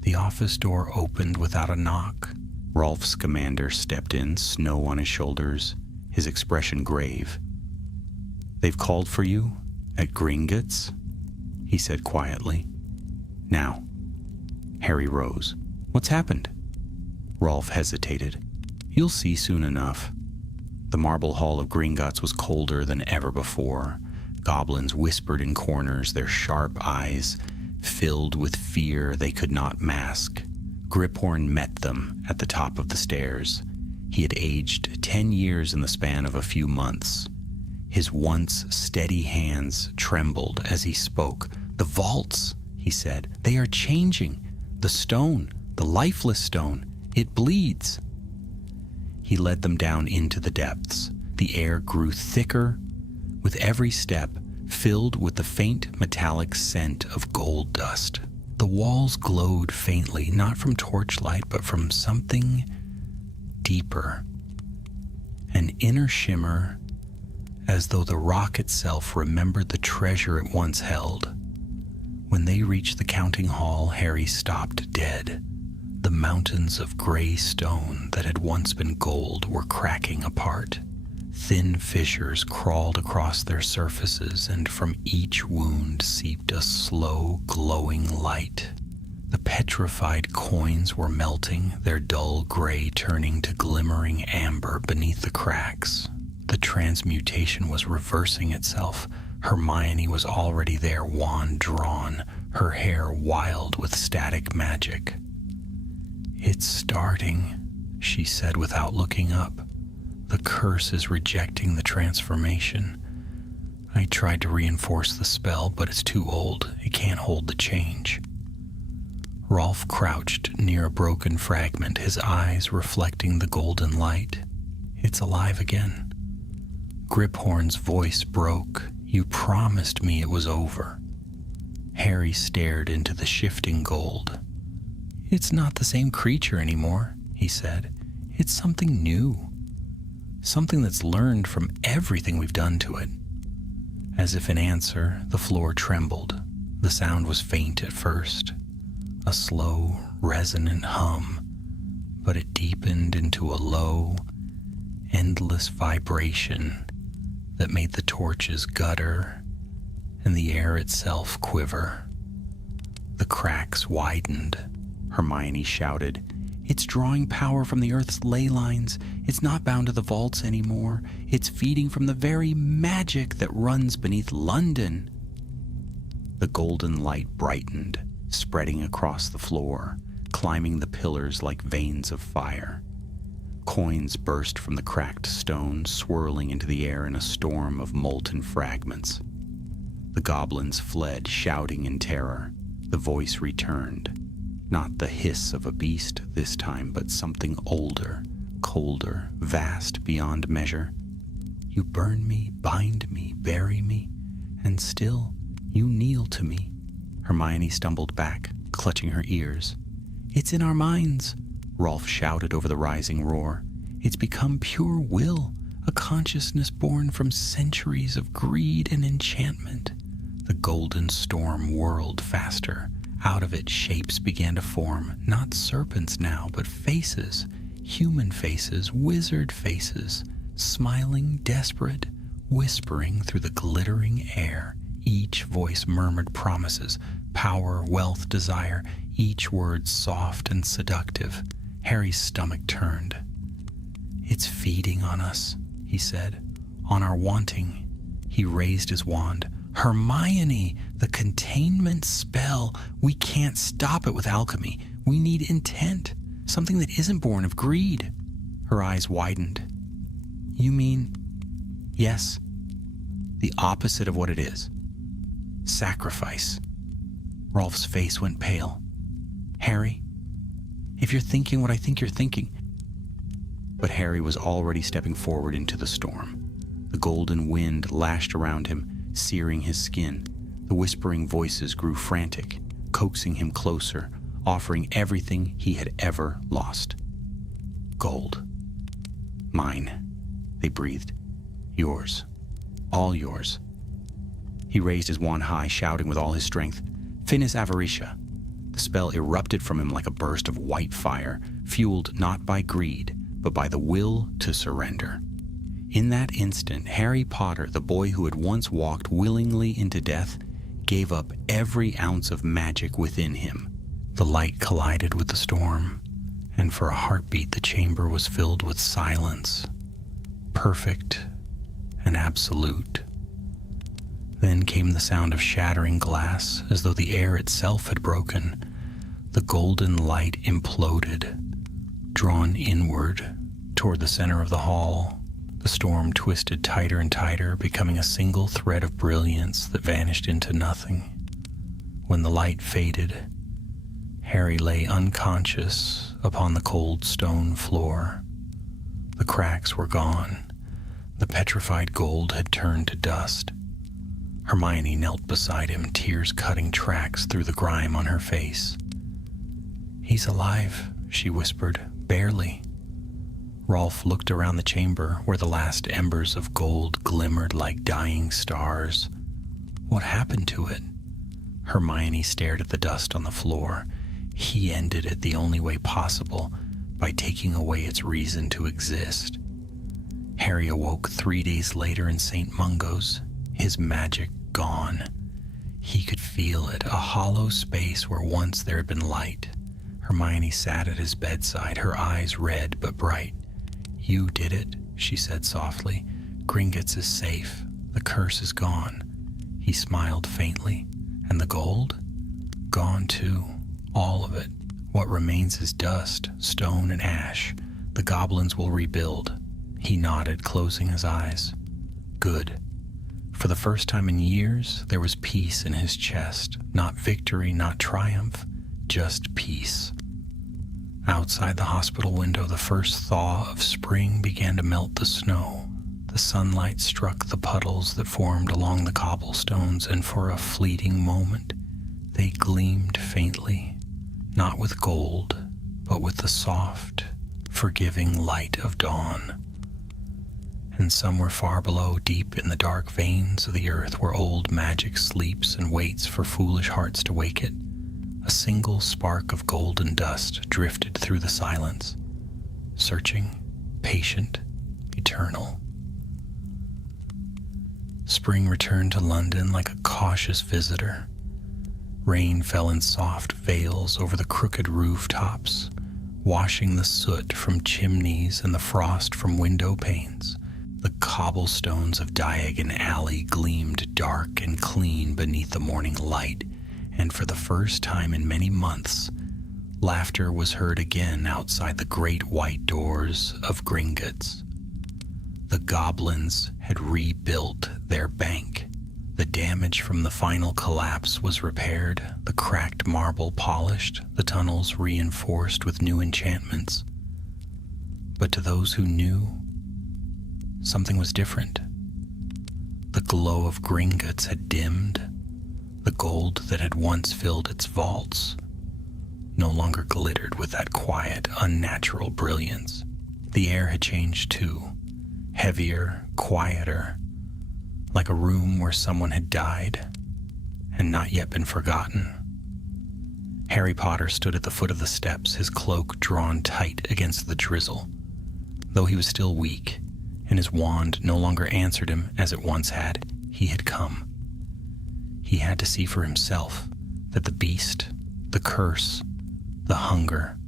The office door opened without a knock. Rolf's commander stepped in, snow on his shoulders, his expression grave. "They've called for you at Gringotts," he said quietly. "Now." Harry rose. "What's happened?" Rolf hesitated. "You'll see soon enough." The marble hall of Gringotts was colder than ever before. Goblins whispered in corners, their sharp eyes Filled with fear they could not mask, Griphorn met them at the top of the stairs. He had aged 10 years in the span of a few months. His once steady hands trembled as he spoke. "The vaults," he said, "they are changing. The stone, the lifeless stone, it bleeds." He led them down into the depths. The air grew thicker with every step, filled with the faint metallic scent of gold dust. The walls glowed faintly, not from torchlight, but from something deeper, an inner shimmer, as though the rock itself remembered the treasure it once held. When they reached the counting hall, Harry stopped dead. The mountains of gray stone that had once been gold were cracking apart. Thin fissures crawled across their surfaces, and from each wound seeped a slow, glowing light. The petrified coins were melting, their dull gray turning to glimmering amber beneath the cracks. The transmutation was reversing itself. Hermione was already there, wand drawn, her hair wild with static magic. "It's starting," she said without looking up. "The curse is rejecting the transformation. I tried to reinforce the spell, but it's too old. It can't hold the change." Rolf crouched near a broken fragment, his eyes reflecting the golden light. "It's alive again." Griphorn's voice broke. "You promised me it was over." Harry stared into the shifting gold. "It's not the same creature anymore," he said. "It's something new. Something that's learned from everything we've done to it." As if in answer, the floor trembled. The sound was faint at first, a slow, resonant hum, but it deepened into a low, endless vibration that made the torches gutter and the air itself quiver. The cracks widened. Hermione shouted, "It's drawing power from the Earth's ley lines. It's not bound to the vaults anymore. It's feeding from the very magic that runs beneath London." The golden light brightened, spreading across the floor, climbing the pillars like veins of fire. Coins burst from the cracked stone, swirling into the air in a storm of molten fragments. The goblins fled, shouting in terror. The voice returned. Not the hiss of a beast this time, but something older, colder, vast beyond measure. "You burn me, bind me, bury me, and still you kneel to me." Hermione stumbled back, clutching her ears. "It's in our minds," Rolf shouted over the rising roar. "It's become pure will, a consciousness born from centuries of greed and enchantment." The golden storm whirled faster. Out of it, shapes began to form, not serpents now, but faces, human faces, wizard faces, smiling, desperate, whispering through the glittering air. Each voice murmured promises, power, wealth, desire, each word soft and seductive. Harry's stomach turned. "It's feeding on us," he said, "on our wanting." He raised his wand. "Hermione, the containment spell. We can't stop it with alchemy. We need intent, something that isn't born of greed." Her eyes widened. "You mean?" "Yes, the opposite of what it is. Sacrifice." Rolf's face went pale. "Harry, if you're thinking what I think you're thinking..." But Harry was already stepping forward into the storm. The golden wind lashed around him, searing his skin. The whispering voices grew frantic, coaxing him closer, offering everything he had ever lost. "Gold. Mine," they breathed. "Yours. All yours." He raised his wand high, shouting with all his strength, "Finis Avaritia." The spell erupted from him like a burst of white fire, fueled not by greed, but by the will to surrender. In that instant, Harry Potter, the boy who had once walked willingly into death, gave up every ounce of magic within him. The light collided with the storm, and for a heartbeat the chamber was filled with silence, perfect and absolute. Then came the sound of shattering glass, as though the air itself had broken. The golden light imploded, drawn inward toward the center of the hall. The storm twisted tighter and tighter, becoming a single thread of brilliance that vanished into nothing. When the light faded, Harry lay unconscious upon the cold stone floor. The cracks were gone. The petrified gold had turned to dust. Hermione knelt beside him, tears cutting tracks through the grime on her face. "He's alive," she whispered, "barely." Rolf looked around the chamber where the last embers of gold glimmered like dying stars. What happened to it? Hermione stared at the dust on the floor. He ended it the only way possible, by taking away its reason to exist. Harry awoke 3 days later in St. Mungo's, his magic gone. He could feel it, a hollow space where once there had been light. Hermione sat at his bedside, her eyes red but bright. "You did it," she said softly. "Gringotts is safe. The curse is gone." He smiled faintly. "And the gold?" "Gone too. All of it. What remains is dust, stone, and ash. The goblins will rebuild." He nodded, closing his eyes. "Good." For the first time in years, there was peace in his chest. Not victory, not triumph, just peace. Outside the hospital window, the first thaw of spring began to melt the snow. The sunlight struck the puddles that formed along the cobblestones, and for a fleeting moment, they gleamed faintly, not with gold, but with the soft, forgiving light of dawn. And somewhere far below, deep in the dark veins of the earth where old magic sleeps and waits for foolish hearts to wake it, a single spark of golden dust drifted through the silence, searching, patient, eternal. Spring returned to London like a cautious visitor. Rain fell in soft veils over the crooked rooftops, washing the soot from chimneys and the frost from window panes. The cobblestones of Diagon Alley gleamed dark and clean beneath the morning light, and for the first time in many months, laughter was heard again outside the great white doors of Gringotts. The goblins had rebuilt their bank. The damage from the final collapse was repaired, the cracked marble polished, the tunnels reinforced with new enchantments. But to those who knew, something was different. The glow of Gringotts had dimmed. The gold that had once filled its vaults no longer glittered with that quiet, unnatural brilliance. The air had changed too, heavier, quieter, like a room where someone had died and not yet been forgotten. Harry Potter stood at the foot of the steps, his cloak drawn tight against the drizzle. Though he was still weak, and his wand no longer answered him as it once had, he had come. He had to see for himself that the beast, the curse, the hunger,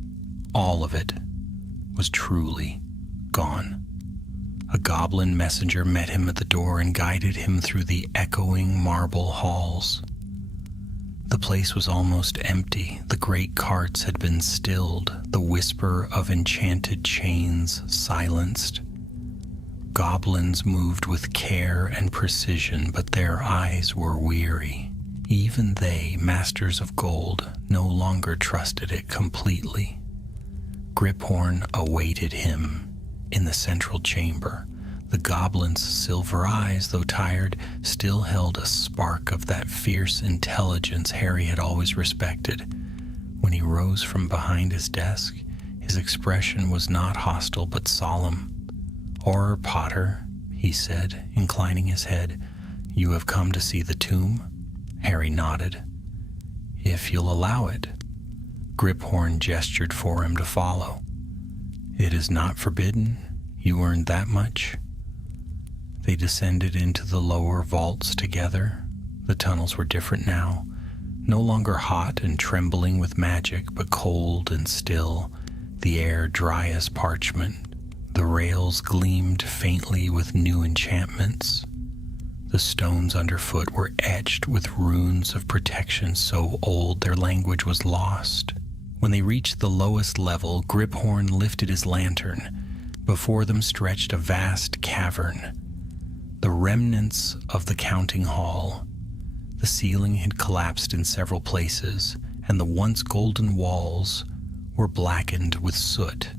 all of it was truly gone. A goblin messenger met him at the door and guided him through the echoing marble halls. The place was almost empty. The great carts had been stilled, the whisper of enchanted chains silenced. Goblins moved with care and precision, but their eyes were weary. Even they, masters of gold, no longer trusted it completely. Griphorn awaited him in the central chamber. The goblin's silver eyes, though tired, still held a spark of that fierce intelligence Harry had always respected. When he rose from behind his desk, his expression was not hostile but solemn. "Or, Potter," he said, inclining his head, "you have come to see the tomb?" Harry nodded. "If you'll allow it." Griphorn gestured for him to follow. "It is not forbidden. You earned that much." They descended into the lower vaults together. The tunnels were different now, no longer hot and trembling with magic, but cold and still, the air dry as parchment. The rails gleamed faintly with new enchantments. The stones underfoot were etched with runes of protection so old their language was lost. When they reached the lowest level, Griphorn lifted his lantern. Before them stretched a vast cavern, the remnants of the counting hall. The ceiling had collapsed in several places, and the once golden walls were blackened with soot.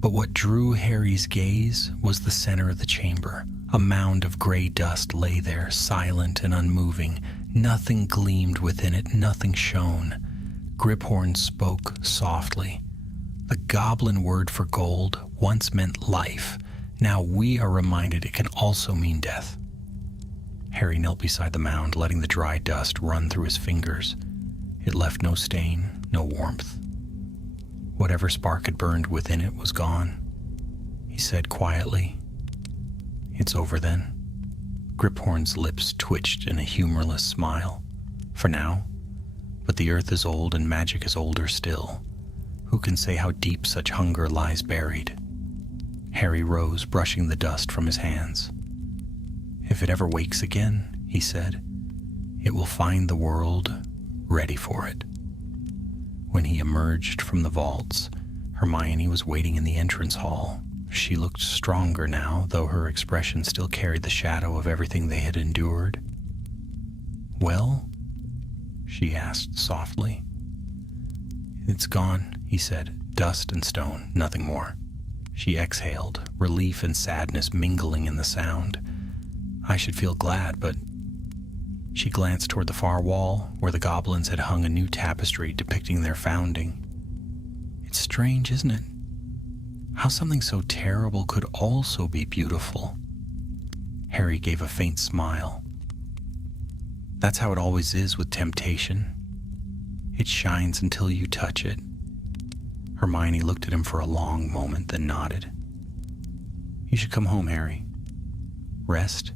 But what drew Harry's gaze was the center of the chamber. A mound of gray dust lay there, silent and unmoving. Nothing gleamed within it, nothing shone. Griphorn spoke softly. The goblin word for gold once meant life. Now we are reminded it can also mean death. Harry knelt beside the mound, letting the dry dust run through his fingers. It left no stain, no warmth. Whatever spark had burned within it was gone. He said quietly, "It's over then." Griphorn's lips twitched in a humorless smile. "For now, but the earth is old and magic is older still. Who can say how deep such hunger lies buried?" Harry rose, brushing the dust from his hands. "If it ever wakes again," he said, "it will find the world ready for it." When he emerged from the vaults, Hermione was waiting in the entrance hall. She looked stronger now, though her expression still carried the shadow of everything they had endured. "Well?" she asked softly. "It's gone," he said. "Dust and stone, nothing more." She exhaled, relief and sadness mingling in the sound. "I should feel glad, but..." She glanced toward the far wall, where the goblins had hung a new tapestry depicting their founding. "It's strange, isn't it? How something so terrible could also be beautiful." Harry gave a faint smile. "That's how it always is with temptation. It shines until you touch it." Hermione looked at him for a long moment, then nodded. "You should come home, Harry. Rest.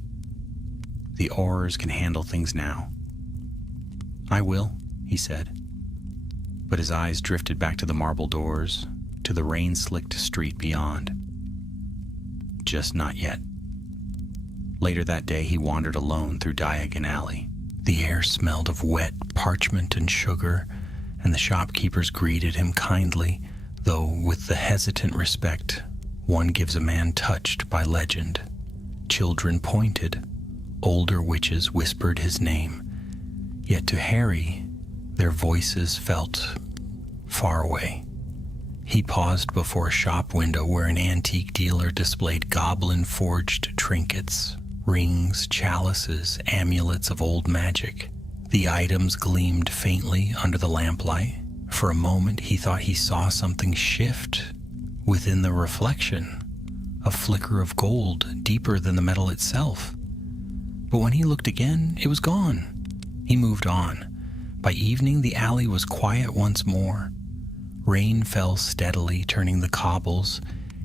The Aurors can handle things now." "I will," he said. But his eyes drifted back to the marble doors, to the rain-slicked street beyond. Just not yet. Later that day, he wandered alone through Diagon Alley. The air smelled of wet parchment and sugar, and the shopkeepers greeted him kindly, though with the hesitant respect one gives a man touched by legend. Children pointed. Older witches whispered his name. Yet to Harry, their voices felt far away. He paused before a shop window where an antique dealer displayed goblin-forged trinkets, rings, chalices, amulets of old magic. The items gleamed faintly under the lamplight. For a moment, he thought he saw something shift within the reflection, a flicker of gold deeper than the metal itself. But when he looked again, it was gone. He moved on. By evening, the alley was quiet once more. Rain fell steadily, turning the cobbles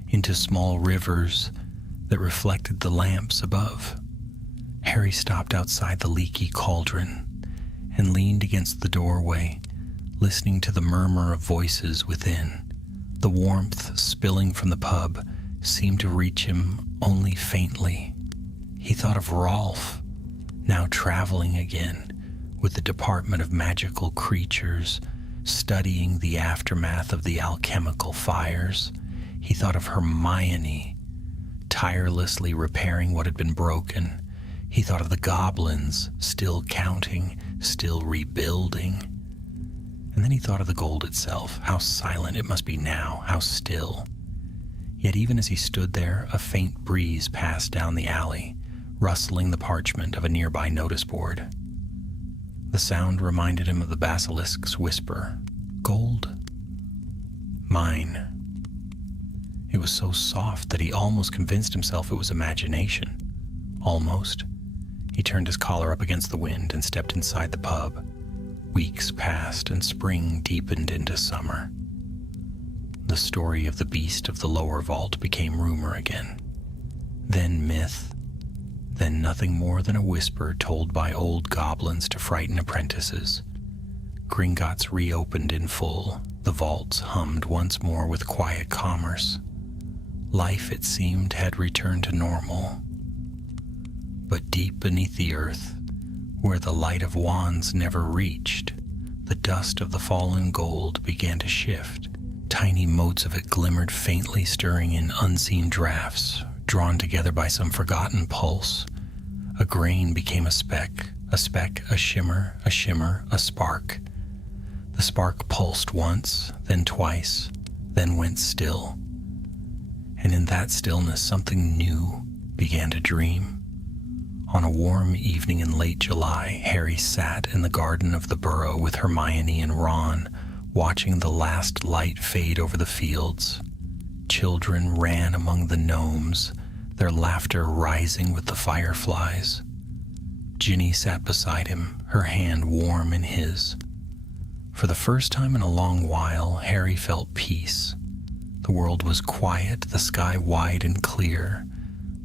into small rivers that reflected the lamps above. Harry stopped outside the leaky cauldron and leaned against the doorway, listening to the murmur of voices within. The warmth spilling from the pub seemed to reach him only faintly. He thought of Rolf, now traveling again with the Department of Magical Creatures, studying the aftermath of the alchemical fires. He thought of Hermione, tirelessly repairing what had been broken. He thought of the goblins, still counting, still rebuilding. And then he thought of the gold itself, how silent it must be now, how still. Yet even as he stood there, a faint breeze passed down the alley, rustling the parchment of a nearby notice board. The sound reminded him of the basilisk's whisper, "Gold? Mine." It was so soft that he almost convinced himself it was imagination. Almost. He turned his collar up against the wind and stepped inside the pub. Weeks passed and spring deepened into summer. The story of the beast of the lower vault became rumor again. Then myth. Then nothing more than a whisper told by old goblins to frighten apprentices. Gringotts reopened in full. The vaults hummed once more with quiet commerce. Life, it seemed, had returned to normal. But deep beneath the earth, where the light of wands never reached, the dust of the fallen gold began to shift. Tiny motes of it glimmered faintly, stirring in unseen drafts, drawn together by some forgotten pulse. A grain became a speck, a shimmer, a spark. The spark pulsed once, then twice, then went still. And in that stillness, something new began to dream. On a warm evening in late July, Harry sat in the garden of the burrow with Hermione and Ron, watching the last light fade over the fields. Children ran among the gnomes, their laughter rising with the fireflies. Ginny sat beside him, her hand warm in his. For the first time in a long while, Harry felt peace. The world was quiet, the sky wide and clear.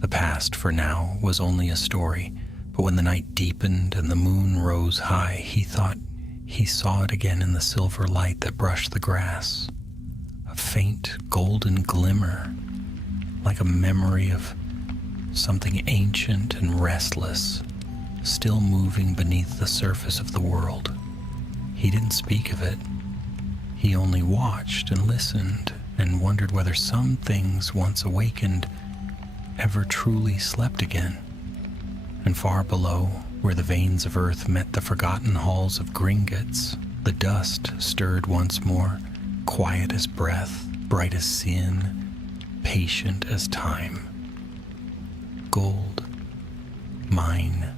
The past, for now, was only a story, but when the night deepened and the moon rose high, he thought he saw it again in the silver light that brushed the grass. A faint golden glimmer, like a memory of something ancient and restless, still moving beneath the surface of the world. He didn't speak of it. He only watched and listened and wondered whether some things once awakened ever truly slept again. And far below, where the veins of earth met the forgotten halls of Gringotts, the dust stirred once more, quiet as breath, bright as sin, patient as time. Gold, mine.